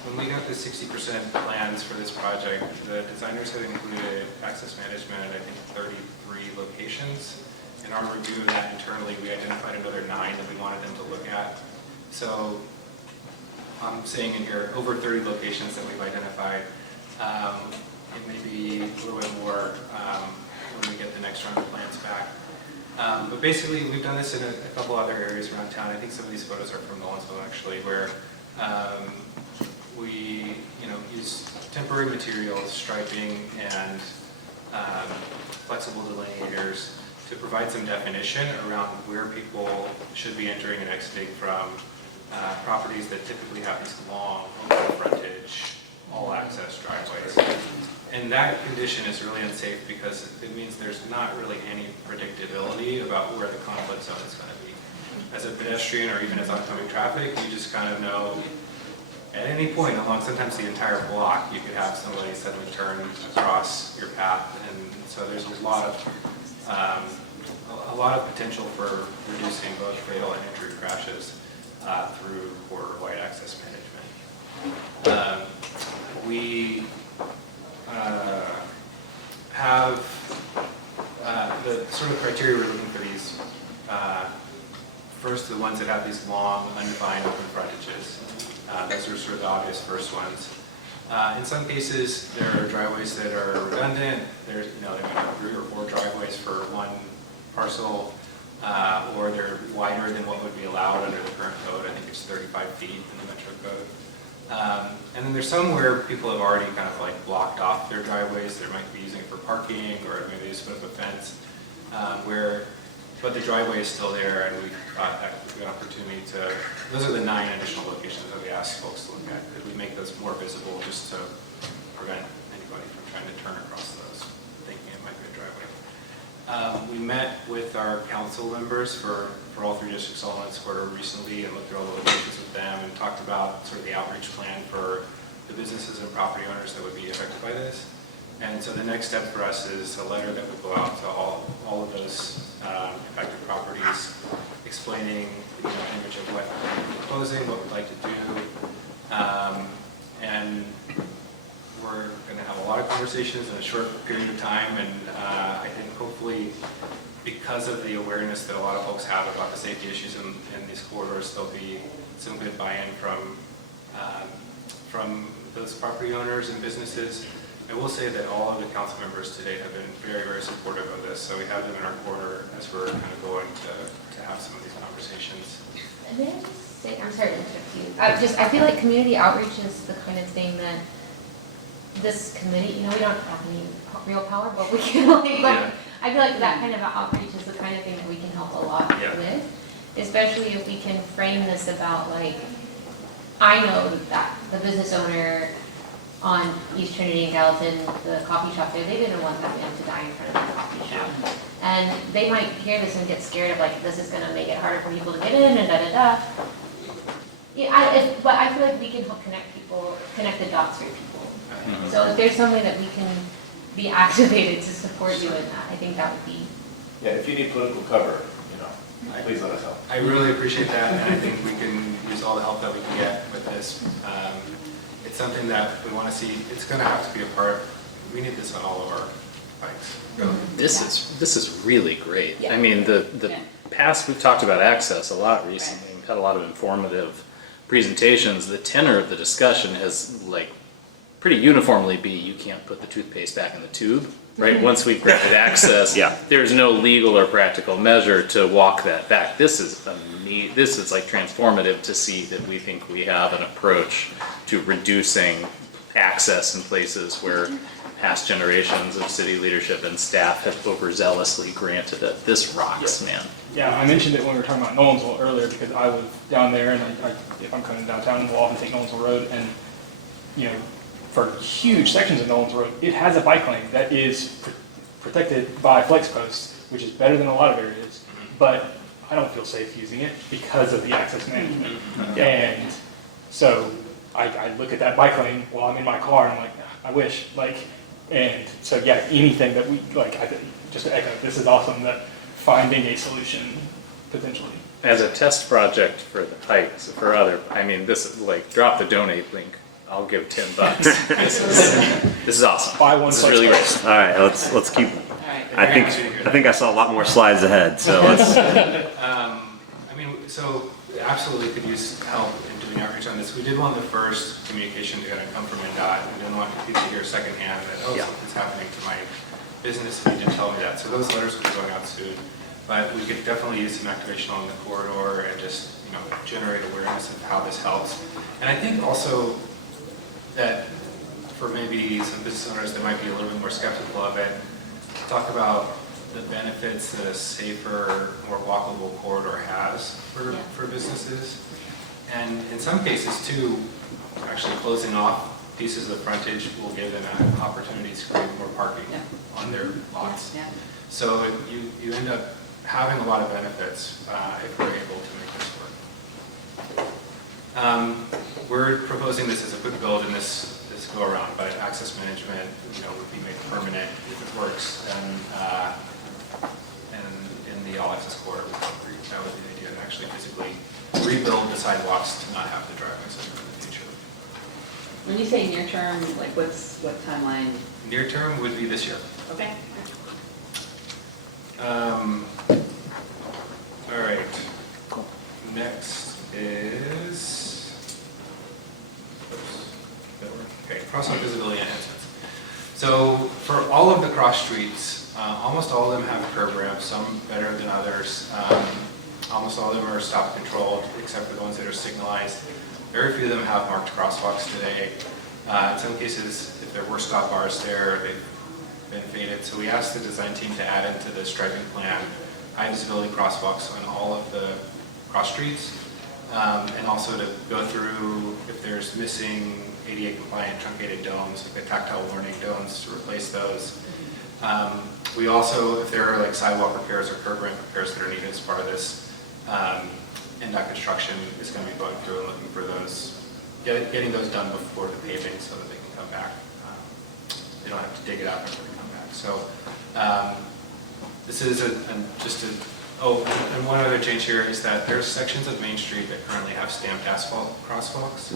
when we got the 60% plans for this project, the designers had included access management at, I think, 33 locations. In our review of that internally, we identified another 9 that we wanted them to look at. So I'm saying in here, over 30 locations that we've identified. It may be a little bit more when we get the next round of plans back. But basically, we've done this in a couple other areas around town. I think some of these photos are from Nolensville, actually, where we use temporary materials, striping, and flexible delineators to provide some definition around where people should be entering and exiting from properties that typically have these long, open frontage, all-access driveways. And that condition is really unsafe because it means there's not really any predictability about where the conflict zone is going to be. As a pedestrian or even as oncoming traffic, you just kind of know at any point along sometimes the entire block, you could have somebody suddenly turn across your path. And so there's a lot of potential for reducing both fatal and injury crashes through corridor-wide access management. We have the sort of criteria we're looking for these. First, the ones that have these long, undefined open frontages. Those are sort of the obvious first ones. In some cases, there are driveways that are redundant. There's, they might have 3 or 4 driveways for one parcel, or they're wider than what would be allowed under the current code. I think it's 35 feet in the Metro Code. And then there's some where people have already kind of like blocked off their driveways. They might be using it for parking, or maybe they just put up a fence, but the driveway is still there, and we've got that good opportunity to, those are the 9 additional locations that we asked folks to look at. Could we make those more visible just to prevent anybody from trying to turn across those, thinking it might be a driveway. We met with our council members for all 3 districts all in this quarter recently and looked through all the locations with them and talked about sort of the outreach plan for the businesses and property owners that would be affected by this. And so the next step for us is a letter that would go out to all of those impacted properties, explaining the image of what we're proposing, what we'd like to do, and we're going to have a lot of conversations in a short period of time. And I think hopefully, because of the awareness that a lot of folks have about the safety issues in these corridors, there'll be some good buy-in from those property owners and businesses. I will say that all of the council members today have been very, very supportive of this, so we have them in our corner as we're kind of going to have some of these conversations. May I just say, I'm sorry to interrupt you. I feel like community outreach is the kind of thing that this committee, we don't have any real power, but we can I feel like that kind of outreach is the kind of thing that we can help a lot with. especially if we can frame this about like, I know that the business owner on East Trinity and Gallatin, the coffee shop there, they didn't want that man to die in front of their coffee shop. And they might hear this and get scared of like, this is gonna make it harder for people to get in and da-da-da. Yeah, but I feel like we can help connect the dots for people. So if there's some way that we can be activated to support you in that, I think that would be. Yeah, if you need political cover, please let us know. I really appreciate that, and I think we can use all the help that we can get with this. It's something that we want to see, it's going to have to be a part, we need this on all of our bikes. Really. This is really great. Yeah. I mean, the past, we've talked about access a lot recently. We've had a lot of informative presentations. The tenor of the discussion has like pretty uniformly be you can't put the toothpaste back in the tube, right? Once we've granted access, there's no legal or practical measure to walk that back. This is like transformative to see that we think we have an approach to reducing access in places where past generations of city leadership and staff have overzealously granted it. This rocks, man. Yeah, I mentioned it when we were talking about Nolensville earlier because I was down there, and if I'm coming downtown, we'll often take Nolensville Road, and for huge sections of Nolensville Road, it has a bike lane that is protected by flex posts, which is better than a lot of areas, but I don't feel safe using it because of the access management. And so I look at that bike lane while I'm in my car, and I'm like, I wish, and so yeah, anything that we, just to echo, this is awesome, that finding a solution, potentially. As a test project for the hikes, for this is drop the donate link. I'll give $10. This is awesome. Buy one. This is really great. All right, let's keep. I think I saw a lot more slides ahead, so let's. So absolutely could use help in doing outreach on this. We did want the first communication to come from NDOT. We didn't want people to hear secondhand that, something's happening to my business, and you didn't tell me that. So those letters will be going out soon. But we could definitely use some activation on the corridor and just, generate awareness of how this helps. And I think also that for maybe some business owners that might be a little bit more skeptical of it, talk about the benefits that a safer, more walkable corridor has for businesses. And in some cases too, actually closing off pieces of frontage will give them an opportunity to create more parking on their lots. So you end up having a lot of benefits if we're able to make this work. We're proposing this as a quick build in this go around, but access management, would be made permanent if it works, and in the all access corridor, that would be the idea, and actually physically rebuild the sidewalks to not have the driveways in the future. When you say near term, what timeline? Near term would be this year. Okay. All right. Next is, crosswalk visibility enhancements. So for all of the cross streets, almost all of them have curb ramps, some better than others. Almost all of them are stop controlled, except for the ones that are signalized. Very few of them have marked crosswalks today. In some cases, if there were stop bars there, they've been faded. So we asked the design team to add into the striping plan high visibility crosswalks on all of the cross streets, and also to go through if there's missing ADA compliant truncated domes, like the tactile warning domes, to replace those. We also, if there are sidewalk repairs or curb ramp repairs that are needed as part of this, NDOT construction is going to be going through and looking for those, getting those done before the paving so that they can come back. They don't have to dig it out before they come back. So this is and one other change here is that there's sections of Main Street that currently have stamped asphalt crosswalks,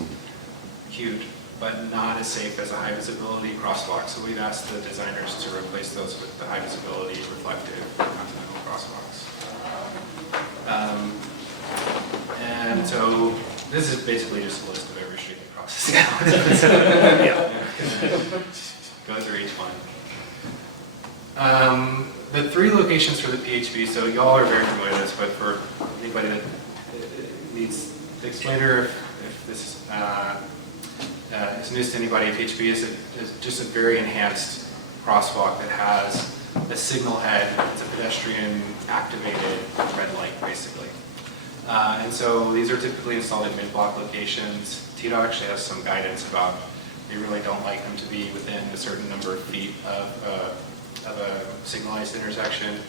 cute, but not as safe as a high visibility crosswalk. So we've asked the designers to replace those with the high visibility reflective continental crosswalks. And so this is basically just a list of every street that crosses Go through each one. The three locations for the PHB, so y'all are very familiar with this, but for anybody that needs the explainer, if this is news to anybody, PHB is just a very enhanced crosswalk that has a signal head. It's a pedestrian activated red light, basically. And so these are typically installed at mid-block locations. Tito actually has some guidance about they really don't like them to be within a certain number of feet of a signalized intersection.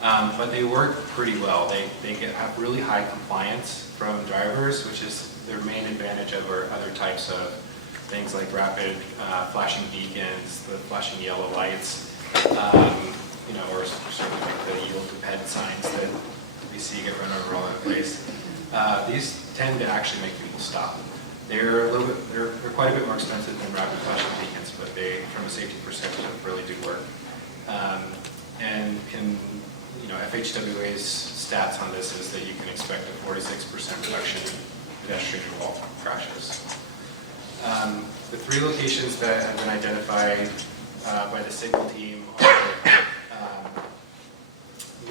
But they work pretty well. They have really high compliance from drivers, which is their main advantage over other types of things like rapid flashing beacons, the flashing yellow lights, or certainly like the yield to ped signs that we see get run over all over the place. These tend to actually make people stop. They're quite a bit more expensive than rapid flashing beacons, but they, from a safety perspective, really do work. And can, FHWA's stats on this is that you can expect a 46% reduction in pedestrian and wall crashes. The 3 locations that have been identified by the signal team are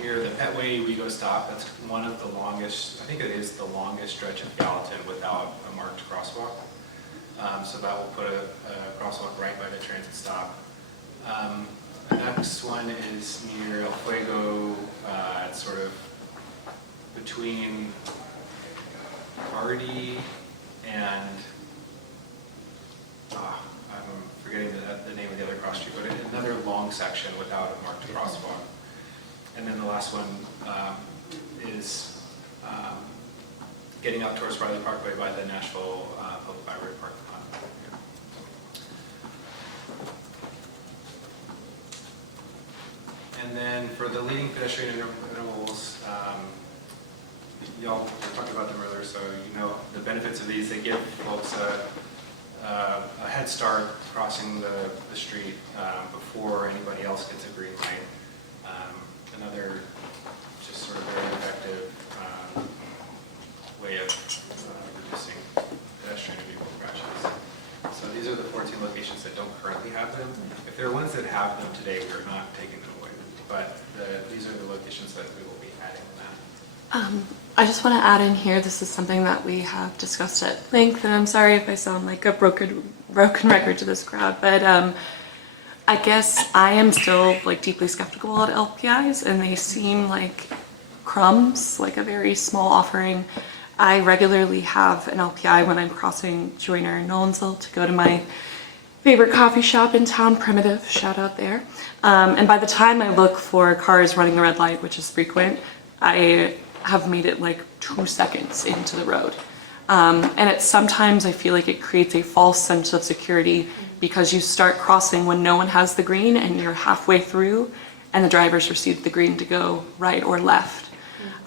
near the Petway Rego stop. That's one of the longest, I think it is the longest stretch of Gallatin without a marked crosswalk. So that will put a crosswalk right by the transit stop. The next one is near El Fuego, it's sort of between Hardy and, I'm forgetting the name of the other cross street, but another long section without a marked crosswalk. And then the last one is getting out towards Riley Parkway by the Nashville Public Library parking lot. And then for the leading pedestrian intervals, y'all were talking about them earlier, so you know the benefits of these. They give folks a head start crossing the street before anybody else gets a green light. Another just sort of very effective way of reducing pedestrian and vehicle crashes. So these are the 14 locations that don't currently have them. If there are ones that have them today, we're not taking them away. But these are the locations that we will be adding them at. I just want to add in here, this is something that we have discussed at length, and I'm sorry if I sound like a broken record to this crowd, but I guess I am still like deeply skeptical at LPIs, and they seem like crumbs, like a very small offering. I regularly have an LPI when I'm crossing Joyner and Nolensville to go to my favorite coffee shop in town, Primitive, shout out there. And by the time I look for cars running a red light, which is frequent, I have made it like 2 seconds into the road. And sometimes I feel like it creates a false sense of security because you start crossing when no one has the green and you're halfway through and the driver's received the green to go right or left.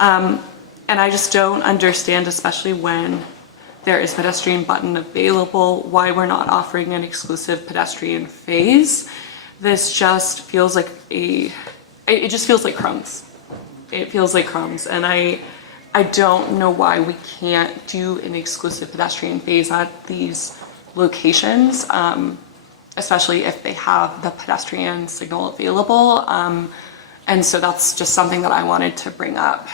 And I just don't understand, especially when there is pedestrian button available, why we're not offering an exclusive pedestrian phase. This just feels like it just feels like crumbs. It feels like crumbs, and I don't know why we can't do an exclusive pedestrian phase at these locations, especially if they have the pedestrian signal available. And so that's just something that I wanted to bring up.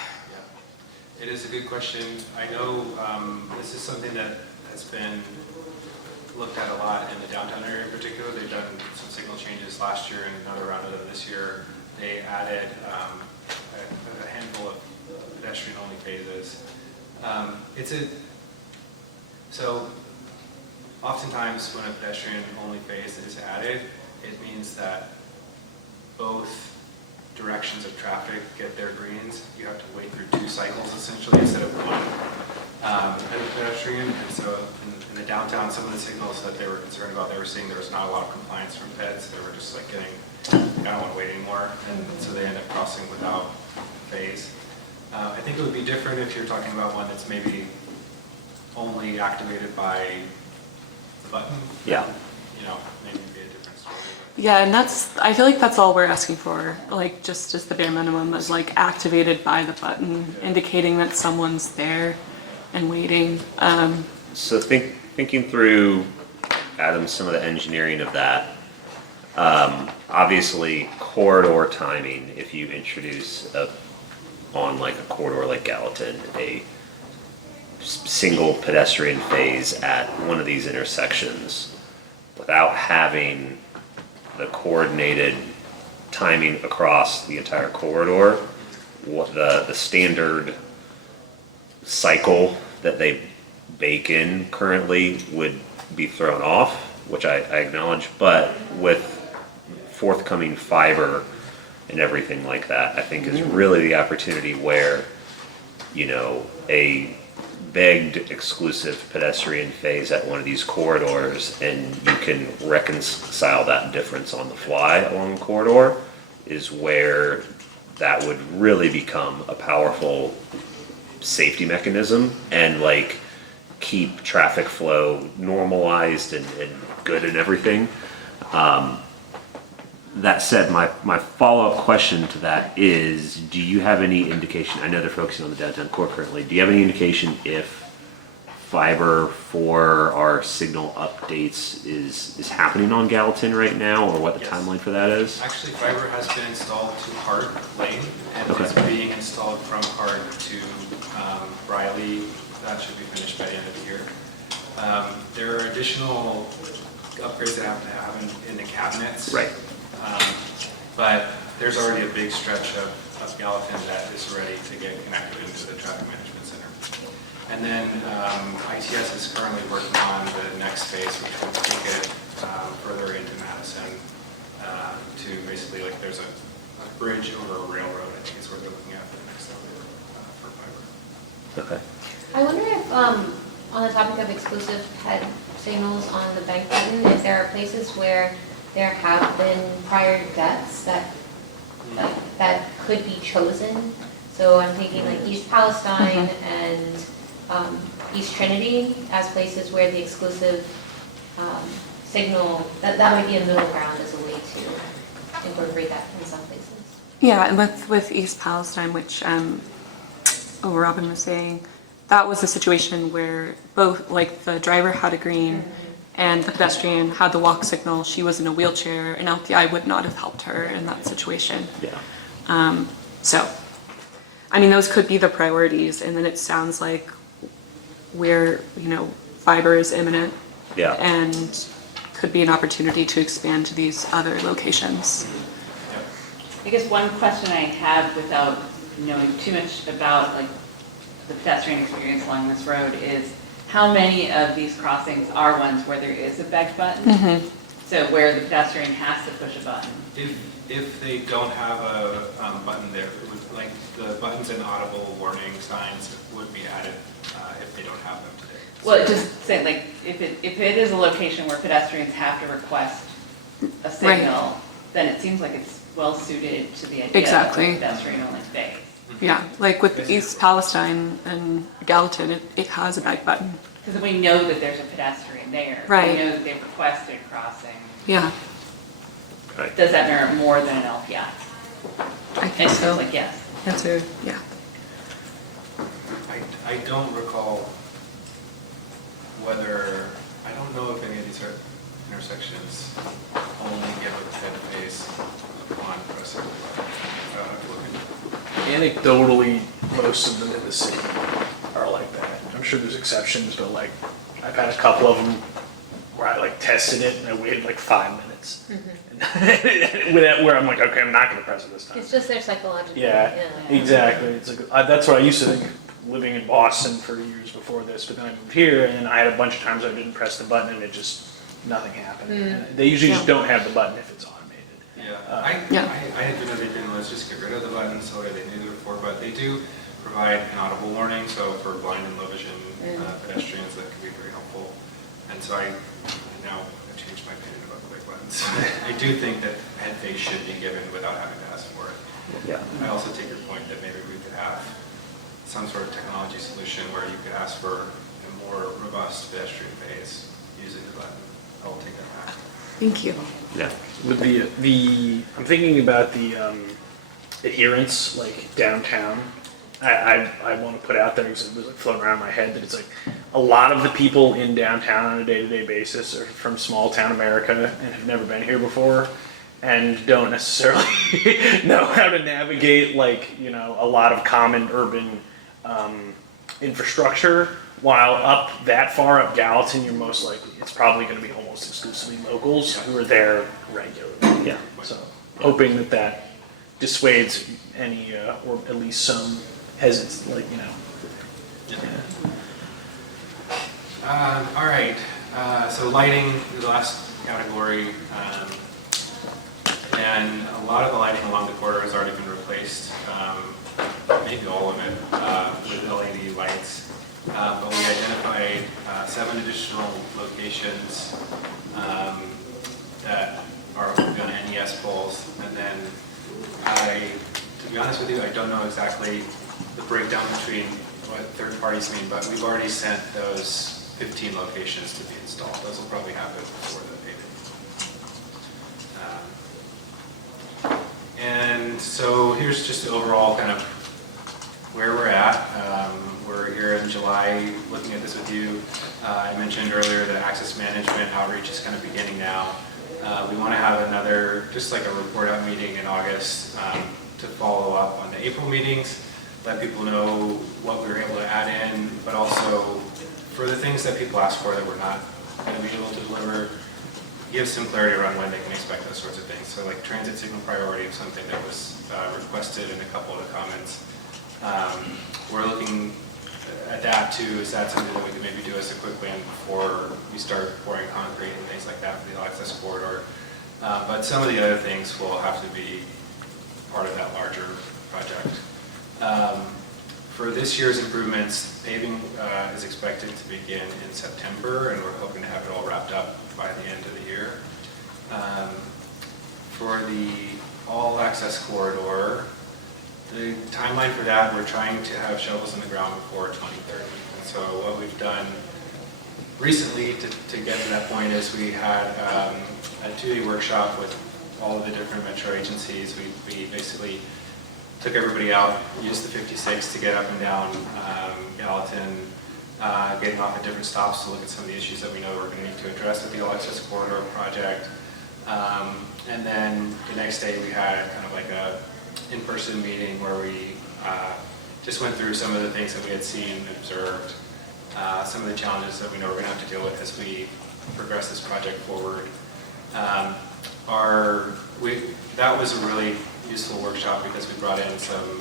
It is a good question. I know this is something that has been looked at a lot in the downtown area in particular. They've done some signal changes last year and another round of them this year. They added a handful of pedestrian-only phases. So oftentimes when a pedestrian-only phase is added, it means that both directions of traffic get their greens. You have to wait through 2 cycles essentially instead of 1 as a pedestrian. And so in the downtown, some of the signals that they were concerned about, they were seeing there was not a lot of compliance from peds. They were just like I don't want to wait anymore. And so they end up crossing without phase. I think it would be different if you're talking about one that's maybe only activated by the button. Yeah. Maybe it'd be a different story. Yeah, and I feel like that's all we're asking for, like just the bare minimum is like activated by the button, indicating that someone's there and waiting. So thinking through, Adam, some of the engineering of that, obviously corridor timing, if you introduce on like a corridor like Gallatin, a single pedestrian phase at one of these intersections without having the coordinated timing across the entire corridor, what the standard cycle that they bake in currently would be thrown off, which I acknowledge, but with forthcoming fiber and everything like that, I think is really the opportunity where, you know, a begged exclusive pedestrian phase at one of these corridors, and you can reconcile that difference on the fly along the corridor, is where that would really become a powerful safety mechanism and like keep traffic flow normalized and good and everything. That said, my follow-up question to that is, do you have any indication, I know they're focusing on the downtown core currently, do you have any indication if fiber for our signal updates is happening on Gallatin right now, or what the Yes. timeline for that is? Actually, fiber has been installed to Hart Lane, and Okay. it's being installed from Hart to Riley. That should be finished by the end of the year. There are additional upgrades that have to happen in the cabinets. Right. But there's already a big stretch of Gallatin that is ready to get connected into the traffic management center. And then ITS is currently working on the next phase, which would take it further into Madison to basically, like, there's a bridge over a railroad, I think is what they're looking at for the next level for fiber. Okay. I wonder if, on the topic of exclusive head signals on the bank button, if there are places where there have been prior deaths that could be chosen. So I'm thinking like East Palestine and East Trinity as places where the exclusive signal, that might be a middle ground as a way to incorporate that in some places. Yeah, and with East Palestine, which Robin was saying, that was a situation where both, like, the driver had a green and the pedestrian had the walk signal. She was in a wheelchair, and LPI would not have helped her in that situation. Yeah. So, I mean, those could be the priorities, and then it sounds like where, you know, fiber is imminent. Yeah. And could be an opportunity to expand to these other locations. I guess one question I have without knowing too much about like the pedestrian experience along this road is how many of these crossings are ones where there is a begged button? So where the pedestrian has to push a button? If they don't have a button there, it would, like, the buttons and audible warning signs would be added if they don't have them today. Well, just saying, like, if it is a location where pedestrians have to request a signal, then it seems like it's well suited to the idea Exactly. of a pedestrian-only space. Yeah, like with East Palestine and Gallatin, it has a back button. Because we know that there's a pedestrian there. Right. We know that they've requested crossing. Yeah, Does that merit more than an LPI? I think It so. sounds like yes. Yeah. I don't recall whether, I don't know if any of these intersections only get with head face on Resurfacing. I'll have to look into it. Anecdotally, most of them in the city are like that. I'm sure there's exceptions, but like, I've had a couple of them where I like tested it and I waited like 5 minutes. And where I'm like, okay, I'm not gonna press it this time. It's just their psychological. Yeah, exactly. It's like, that's what I used to think, living in Boston for years before this, but then I moved here and I had a bunch of times I didn't press the button and it just, nothing happened. And they usually just don't have the button if it's automated. I had been thinking, let's just get rid of the button so they knew it before, but they do provide an audible warning, so for blind and low vision pedestrians, that can be very helpful. And so I now have changed my opinion about the big buttons. I do think that head face should be given without having to ask for it. Yeah. I also take your point that maybe we could have some sort of technology solution where you could ask for a more robust pedestrian phase using the button. I will take that back. Thank you. Yeah. With I'm thinking about the adherence, like downtown. I want to put out there because it was like floating around my head that it's like a lot of the people in downtown on a day-to-day basis are from small town America and have never been here before and don't necessarily know how to navigate, like, you know, a lot of common urban infrastructure. While up that far up Gallatin, you're most likely, it's probably going to be almost exclusively locals who are there regularly. Yeah. So hoping that dissuades any, or at least some hesitance, like, you know, All right, so lighting is the last category. And a lot of the lighting along the corridor has already been replaced, maybe all of it, with LED lights. But we identified 7 additional locations that are going to NES poles. And then to be honest with you, I don't know exactly the breakdown between what third parties mean, but we've already sent those 15 locations to be installed. Those will probably happen before the paving. And so here's just the overall kind of where we're at. We're here in July looking at this with you. I mentioned earlier that access management outreach is kind of beginning now. We want to have another, just like a report out meeting in August to follow up on the April meetings, let people know what we were able to add in, but also for the things that people ask for that we're not going to be able to deliver, give some clarity around when they can expect those sorts of things. So like transit signal priority is something that was requested in a couple of the comments. We're looking at that too. Is that something that we can maybe do as a quick win before we start pouring concrete and things like that for the all-access corridor? But some of the other things will have to be part of that larger project. For this year's improvements, paving is expected to begin in September, and we're hoping to have it all wrapped up by the end of the year. For the all-access corridor, the timeline for that, we're trying to have shovels in the ground before 2030. And so what we've done recently to get to that point is we had a 2-day workshop with all of the different metro agencies. We basically took everybody out, used the 56 to get up and down Gallatin, getting off at different stops to look at some of the issues that we know we're going to need to address with the all-access corridor project. And then the next day we had kind of like a in-person meeting where we just went through some of the things that we had seen and observed, some of the challenges that we know we're going to have to deal with as we progress this project forward. That was a really useful workshop because we brought in some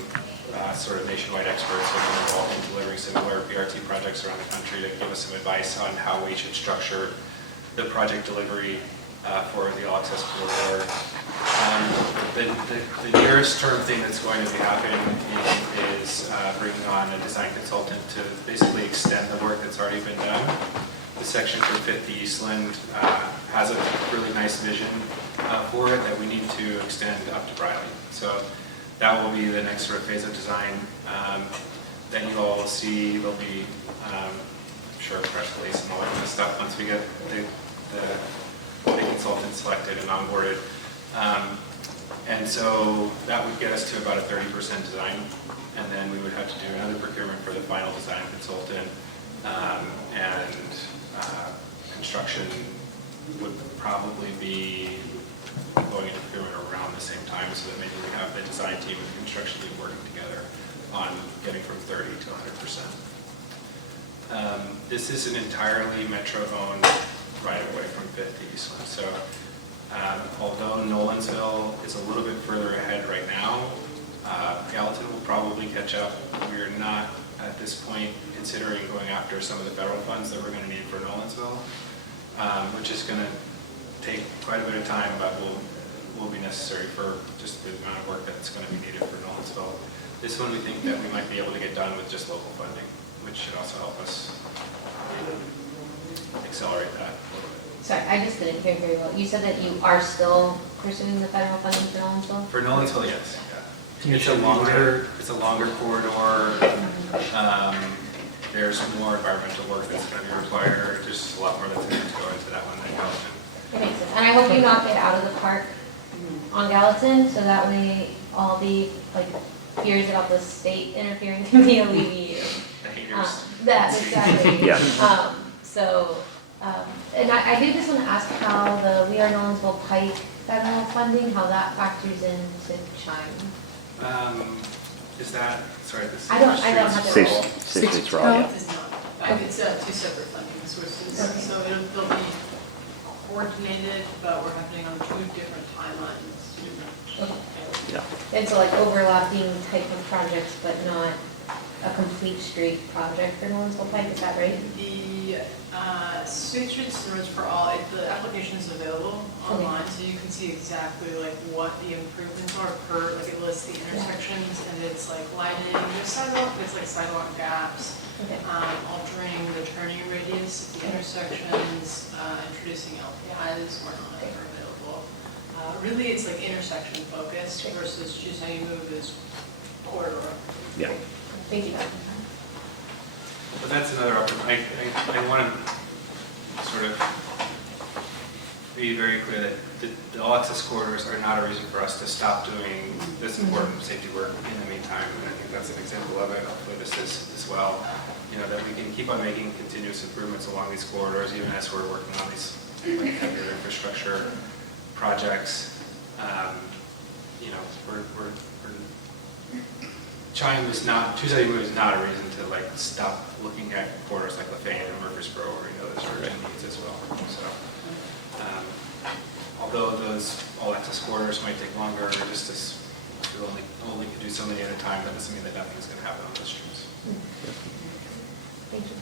sort of nationwide experts who have been involved in delivering similar BRT projects around the country to give us some advice on how we should structure the project delivery for the all-access corridor. The nearest term thing that's going to be happening is bringing on a design consultant to basically extend the work that's already been done. The section for 50 Eastland has a really nice vision for it that we need to extend up to Briley. So that will be the next sort of phase of design. Then you all will see there'll be, I'm sure, a press release and all that kind of stuff once we get the consultant selected and onboarded. And so that would get us to about a 30% design, and then we would have to do another procurement for the final design consultant, and construction would probably be going into procurement around the same time, so that maybe we have the design team and the construction team working together on getting from 30 to 100%. This is an entirely Metro-owned right-of-way from 5th to Eastland. So although Nolensville is a little bit further ahead right now, Gallatin will probably catch up. We're not at this point considering going after some of the federal funds that we're going to need for Nolensville, which is going to take quite a bit of time, but will be necessary for just the amount of work that's going to be needed for Nolensville. This one we think that we might be able to get done with just local funding, which should also help us accelerate that a little bit. Sorry, I just didn't hear very well. You said that you are still pursuing the federal funding for Nolensville? For Nolensville, yes. Yeah. It's a longer corridor. There's more environmental work that's going to be required. There's a lot more that's going to go into that one than Gallatin. It makes sense. And I hope you knock it out of the park on Gallatin, so that way all the fears about the state interfering can be alleviated. The haters. That, exactly. Yeah. And I did just want to ask how the We Are Nolensville Pike federal funding, how that factors into Chime. Is that, sorry, this is... I don't have the Safe role. Streets for all, yeah. It's not. It's two separate funding sources. Okay. So they'll be coordinated, but we're happening on 2 different timelines. Okay. Yeah. And so overlapping type of projects, but not a complete street project for Nolensville Pike, is that right? The State Streets Roads for All, the application is available online, so you can see exactly like what the improvements are per, like it lists the intersections, and it's like lighting, there's sidewalk, it's like sidewalk gaps, Okay. altering the turning radius at the intersections, introducing LPIs where not are available. Really, it's like intersection focused versus just how you move this corridor. Yeah. Thank you. But that's another opportunity. I want to sort of be very clear that the all-access corridors are not a reason for us to stop doing this important safety work in the meantime. And I think that's an example of it. Hopefully this is as well. You know, that we can keep on making continuous improvements along these corridors, even as we're working on these like, heavier infrastructure projects. You know, we're Chime was not, two-sided move is not a reason to like stop looking at corridors like Lafayette and Murfreesboro where we know there's urgent needs as well. So, although those all-access corridors might take longer, just as we only can do so many at a time, that doesn't mean that nothing's going to happen on those streets. Thank you.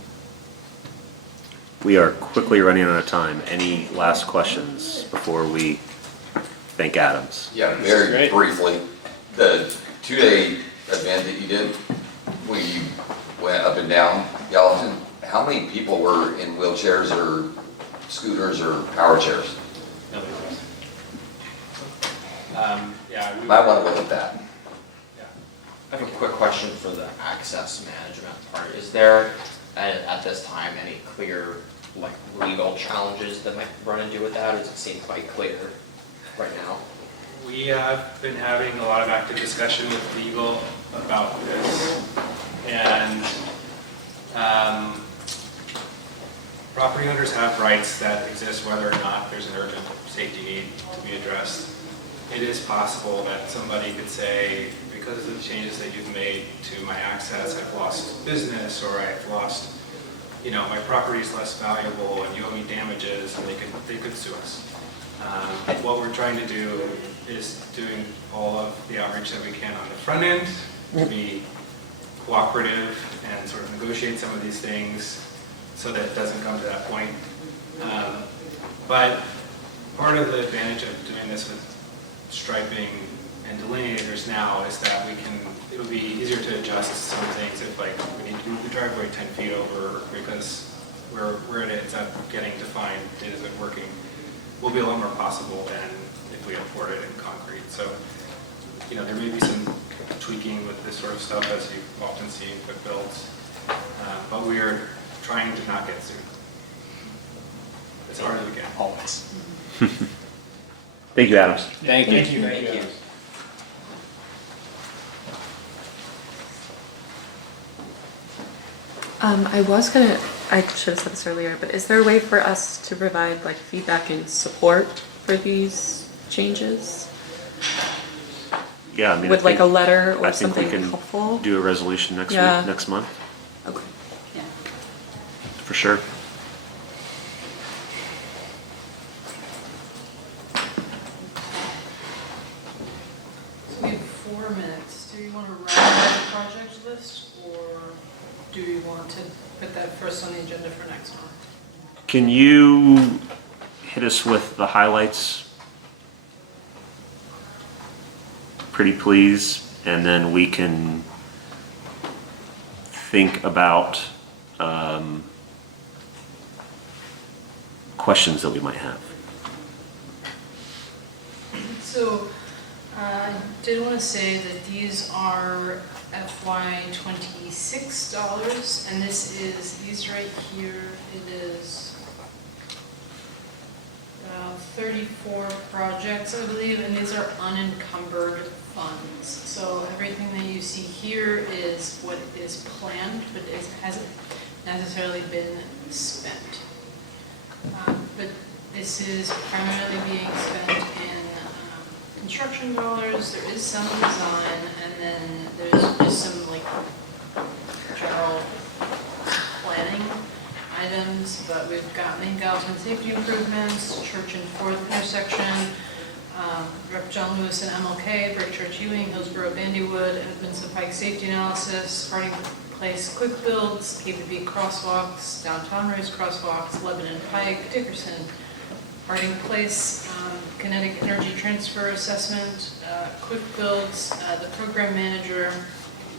We are quickly running out of time. Any last questions before we thank Adams? Yeah, very briefly, the 2-day event that you did, where you went up and down Gallatin, how many people were in wheelchairs or scooters or power chairs? Nobody knows. Yeah, we Might want to look at that. I have a quick question for the access management part. Is there, at this time, any clear, like, legal challenges that might run into with that? Or does it seem quite clear right now? We have been having a lot of active discussion with legal about this, and property owners have rights that exist whether or not there's an urgent safety need to be addressed. It is possible that somebody could say, because of the changes that you've made to my access, I've lost business, or I've lost, you know, my property is less valuable and you owe me damages, and they could sue us. What we're trying to do is doing all of the outreach that we can on the front end to be cooperative and sort of negotiate some of these things so that it doesn't come to that point. But part of the advantage of doing this with striping and delineators now is that it'll be easier to adjust some things if like we need to move the driveway 10 feet over because where it ends up getting defined isn't working. Will be a lot more possible than if we afford it in concrete. So, you know, there may be some tweaking with this sort of stuff as you often see in quick builds, but we are trying to not get sued. As hard as we can. Always. Thank you, Adams. Thank you. Thank you. Thank you. I should have said this earlier, but is there a way for us to provide like feedback and support for these changes? Yeah, I mean, With like a letter I or think something we can helpful? do a resolution next Yeah. week, next month, Okay. Yeah. for sure. So we have 4 minutes. Do you want to wrap up the project list, or do you want to put that first on the agenda for next month? Can you hit us with the highlights, pretty please, and then we can think about questions that we might have. So, I did want to say that these are FY26 dollars, and these right here, it is 34 projects, I believe, and these are unencumbered funds. So everything that you see here is what is planned, but it hasn't necessarily been spent. But this is primarily being spent in construction dollars. There is some design, and then there's just some like general planning items. But we've got Main-Gallatin safety improvements, Church and 4th intersection, Rep. John Lewis and MLK, Brick Church Ewing, Hillsborough Bandywood, Edmondson Pike safety analysis, Harding replace quick builds, KBB crosswalks, downtown race crosswalks, Lebanon Pike, Dickerson, Harding Place, kinetic energy transfer assessment, quick builds, the program manager,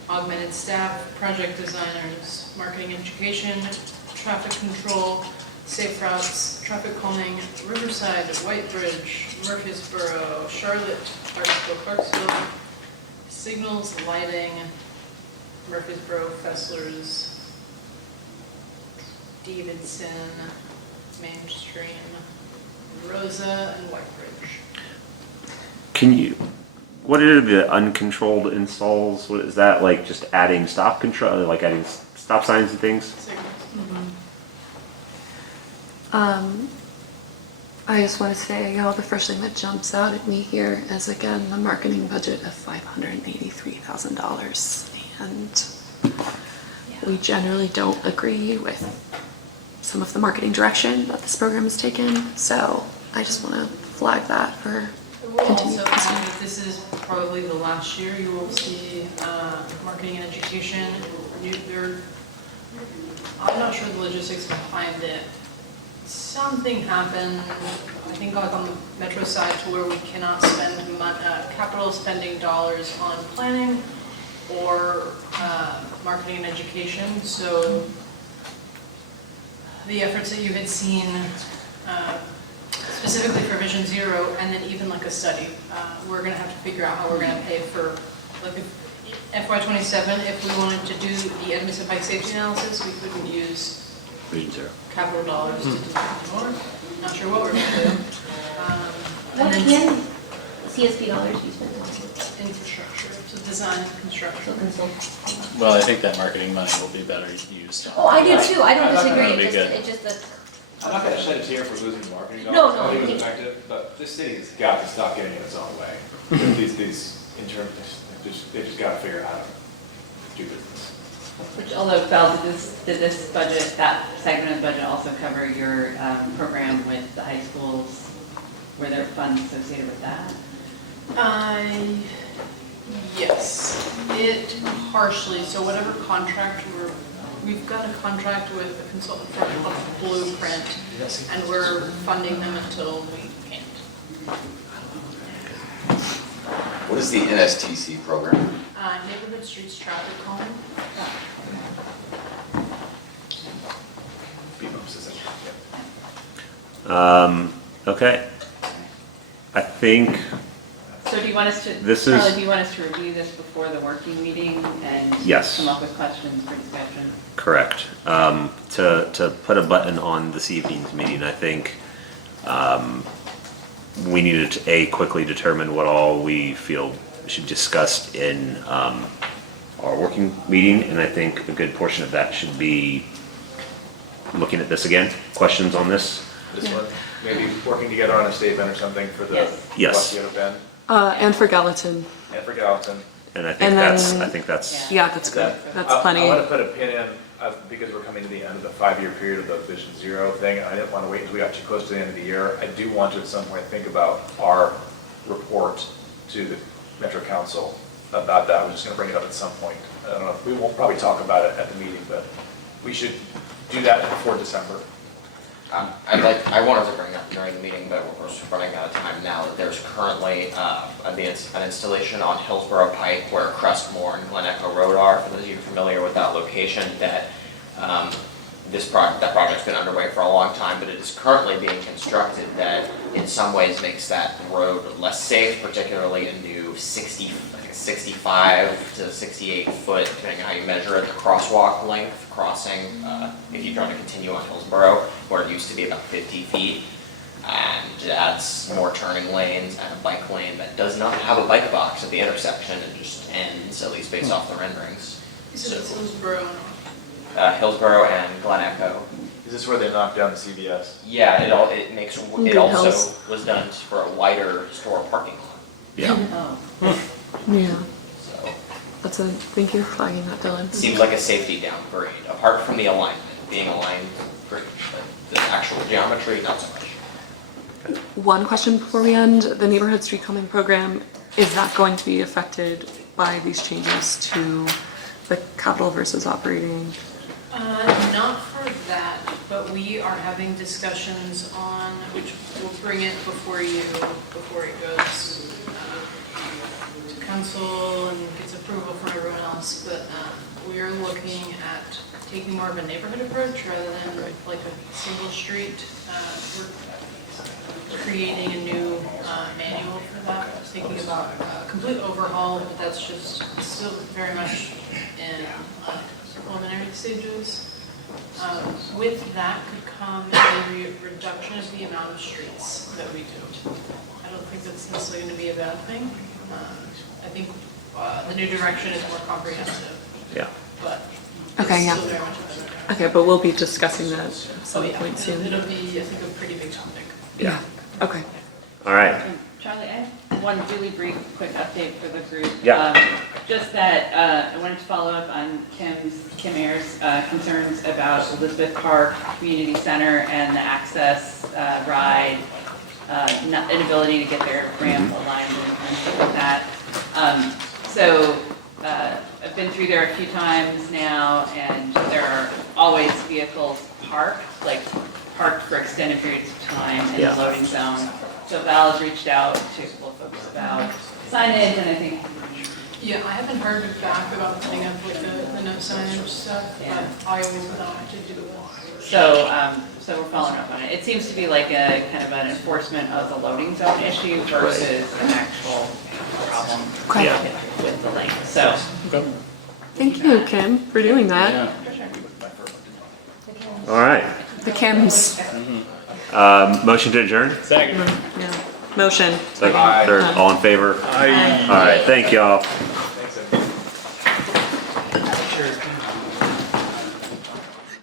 augmented staff, project designers, marketing education, traffic control, safe routes, traffic calming, Riverside, Whitebridge, Murfreesboro, Charlotte, Clarksville, signals, lighting, Murfreesboro, Fesslers, Davidson, Mainstream, Rosa, and Whitebridge. Can you, what are the uncontrolled installs? What is that, like just adding stop control, like adding stop signs and things? Signals. I just want to say, the first thing that jumps out at me here is again the marketing budget of $583,000, and we generally don't agree with some of the marketing direction that this program has taken. So I just want to flag that for We'll continued also add consideration. that this is probably the last year you will see marketing and education. I'm not sure the logistics behind it. Something happened, I think like on the metro side, to where we cannot spend capital spending dollars on planning or marketing and education. So the efforts that you had seen specifically for Vision Zero, and then even like a study, we're going to have to figure out how we're going to pay for, like FY27, if we wanted to do the Edmondson Bike Safety Analysis, we couldn't use Vision Zero. capital dollars to do that anymore. Not sure what we're going to do. What And then can CSP dollars be spent on? infrastructure, so design and construction. So consult. Well, I think that marketing money will be better used. Oh, I do too, I don't That'll disagree, be good. it's just that. I'm not gonna shed a tear for losing marketing No, dollars. no, I think it me- was effective, but this city has got to stop getting in its own way. These interns, they just gotta figure out how to do business. Which, although, Val, did this budget, that segment of the budget also cover your program with the high schools? Were there funds associated with that? Yes, it partially, so whatever contract we've got a contract with a consultant firm called Blueprint, and we're funding them until we can't. What is the NSTC program? Neighborhood streets traffic calming. Speed bumps isn't, Okay. I think So do you want us to, This is- Charlie, do you want us to review this before the working meeting and Yes. come up with questions for discussion? correct. To put a button on this evening's meeting, I think we needed to quickly determine what all we feel should be discussed in our working meeting, and I think a good portion of that should be looking at this again. Questions on this? this one, maybe working together on a statement or something for the Yes. Wasioto Bend And for Gallatin. and for Gallatin. And I think And that's, then- I think that's, Yeah, that's good. That's I plenty. want to put a pin in, because we're coming to the end of the 5-year period of the Vision Zero thing. I didn't want to wait until we got too close to the end of the year. I do want to at some point think about our report to the Metro Council about that. I was just going to bring it up at some point. I don't know, we won't probably talk about it at the meeting, but we should do that before December. I wanted to bring up during the meeting, but we're running out of time now, that there's currently an installation on Hillsborough Pike where Crestmore and Glen Echo Road are, for those of you familiar with that location, that that project's been underway for a long time, but it is currently being constructed that in some ways makes that road less safe, particularly a new 65 to 68 foot, depending on how you measure it, the crosswalk length crossing, if you're trying to continue on Hillsborough, where it used to be about 50 feet. And it adds more turning lanes and a bike lane that does not have a bike box at the intersection. It just ends, at least based off the renderings. You said it's Hillsborough. Hillsborough and Glen Echo. Is this where they knocked down the CVS? Yeah, it Good also Hills. was done for a wider store parking lot. yeah. Oh, Yeah, So that's a, thank you for flagging that, Dylan. seems like a safety downgrade, apart from the alignment, being aligned, great, but the actual geometry, not so much. One question before we end, the neighborhood street calming program, is that going to be affected by these changes to the capital versus operating? Not for that, but we are having discussions on, which we'll bring it before it goes to council and gets approval from everyone else, but we are looking at taking more of a neighborhood approach rather than like a single street. We're creating a new manual for that, thinking about a complete overhaul, but that's just still very much in preliminary stages. With that could come a reduction of the amount of streets that we do. I don't think that's necessarily going to be a bad thing. I think the new direction is more comprehensive. Yeah. But Okay, it's yeah. still very much a better. Okay, but we'll be discussing that at some Oh, yeah. point soon. It'll be, I think, a pretty big topic. Yeah, okay. All right. Charlie, I have one really brief, quick update for the group. Yeah. Just that I wanted to follow up on Kim Ayer's concerns about Elizabeth Park Community Center and the access ride, inability to get their ramp alignment and stuff like that. So I've been through there a few times now, and there are always vehicles parked for extended periods of time in the loading zone. So Val has reached out to a couple of folks about signage, and I think. Yeah, I haven't heard back about putting up with the no signage stuff, Yeah. but I will not to do it. So we're following up on it. It seems to be like a kind of an enforcement of the loading zone issue versus an actual problem Okay. with the lane. So. Thank you, Kim, for doing that. All right. The Kims. Motion to adjourn? Second. Yeah. Motion. Second, third, all in favor? Aye. All right, thank y'all.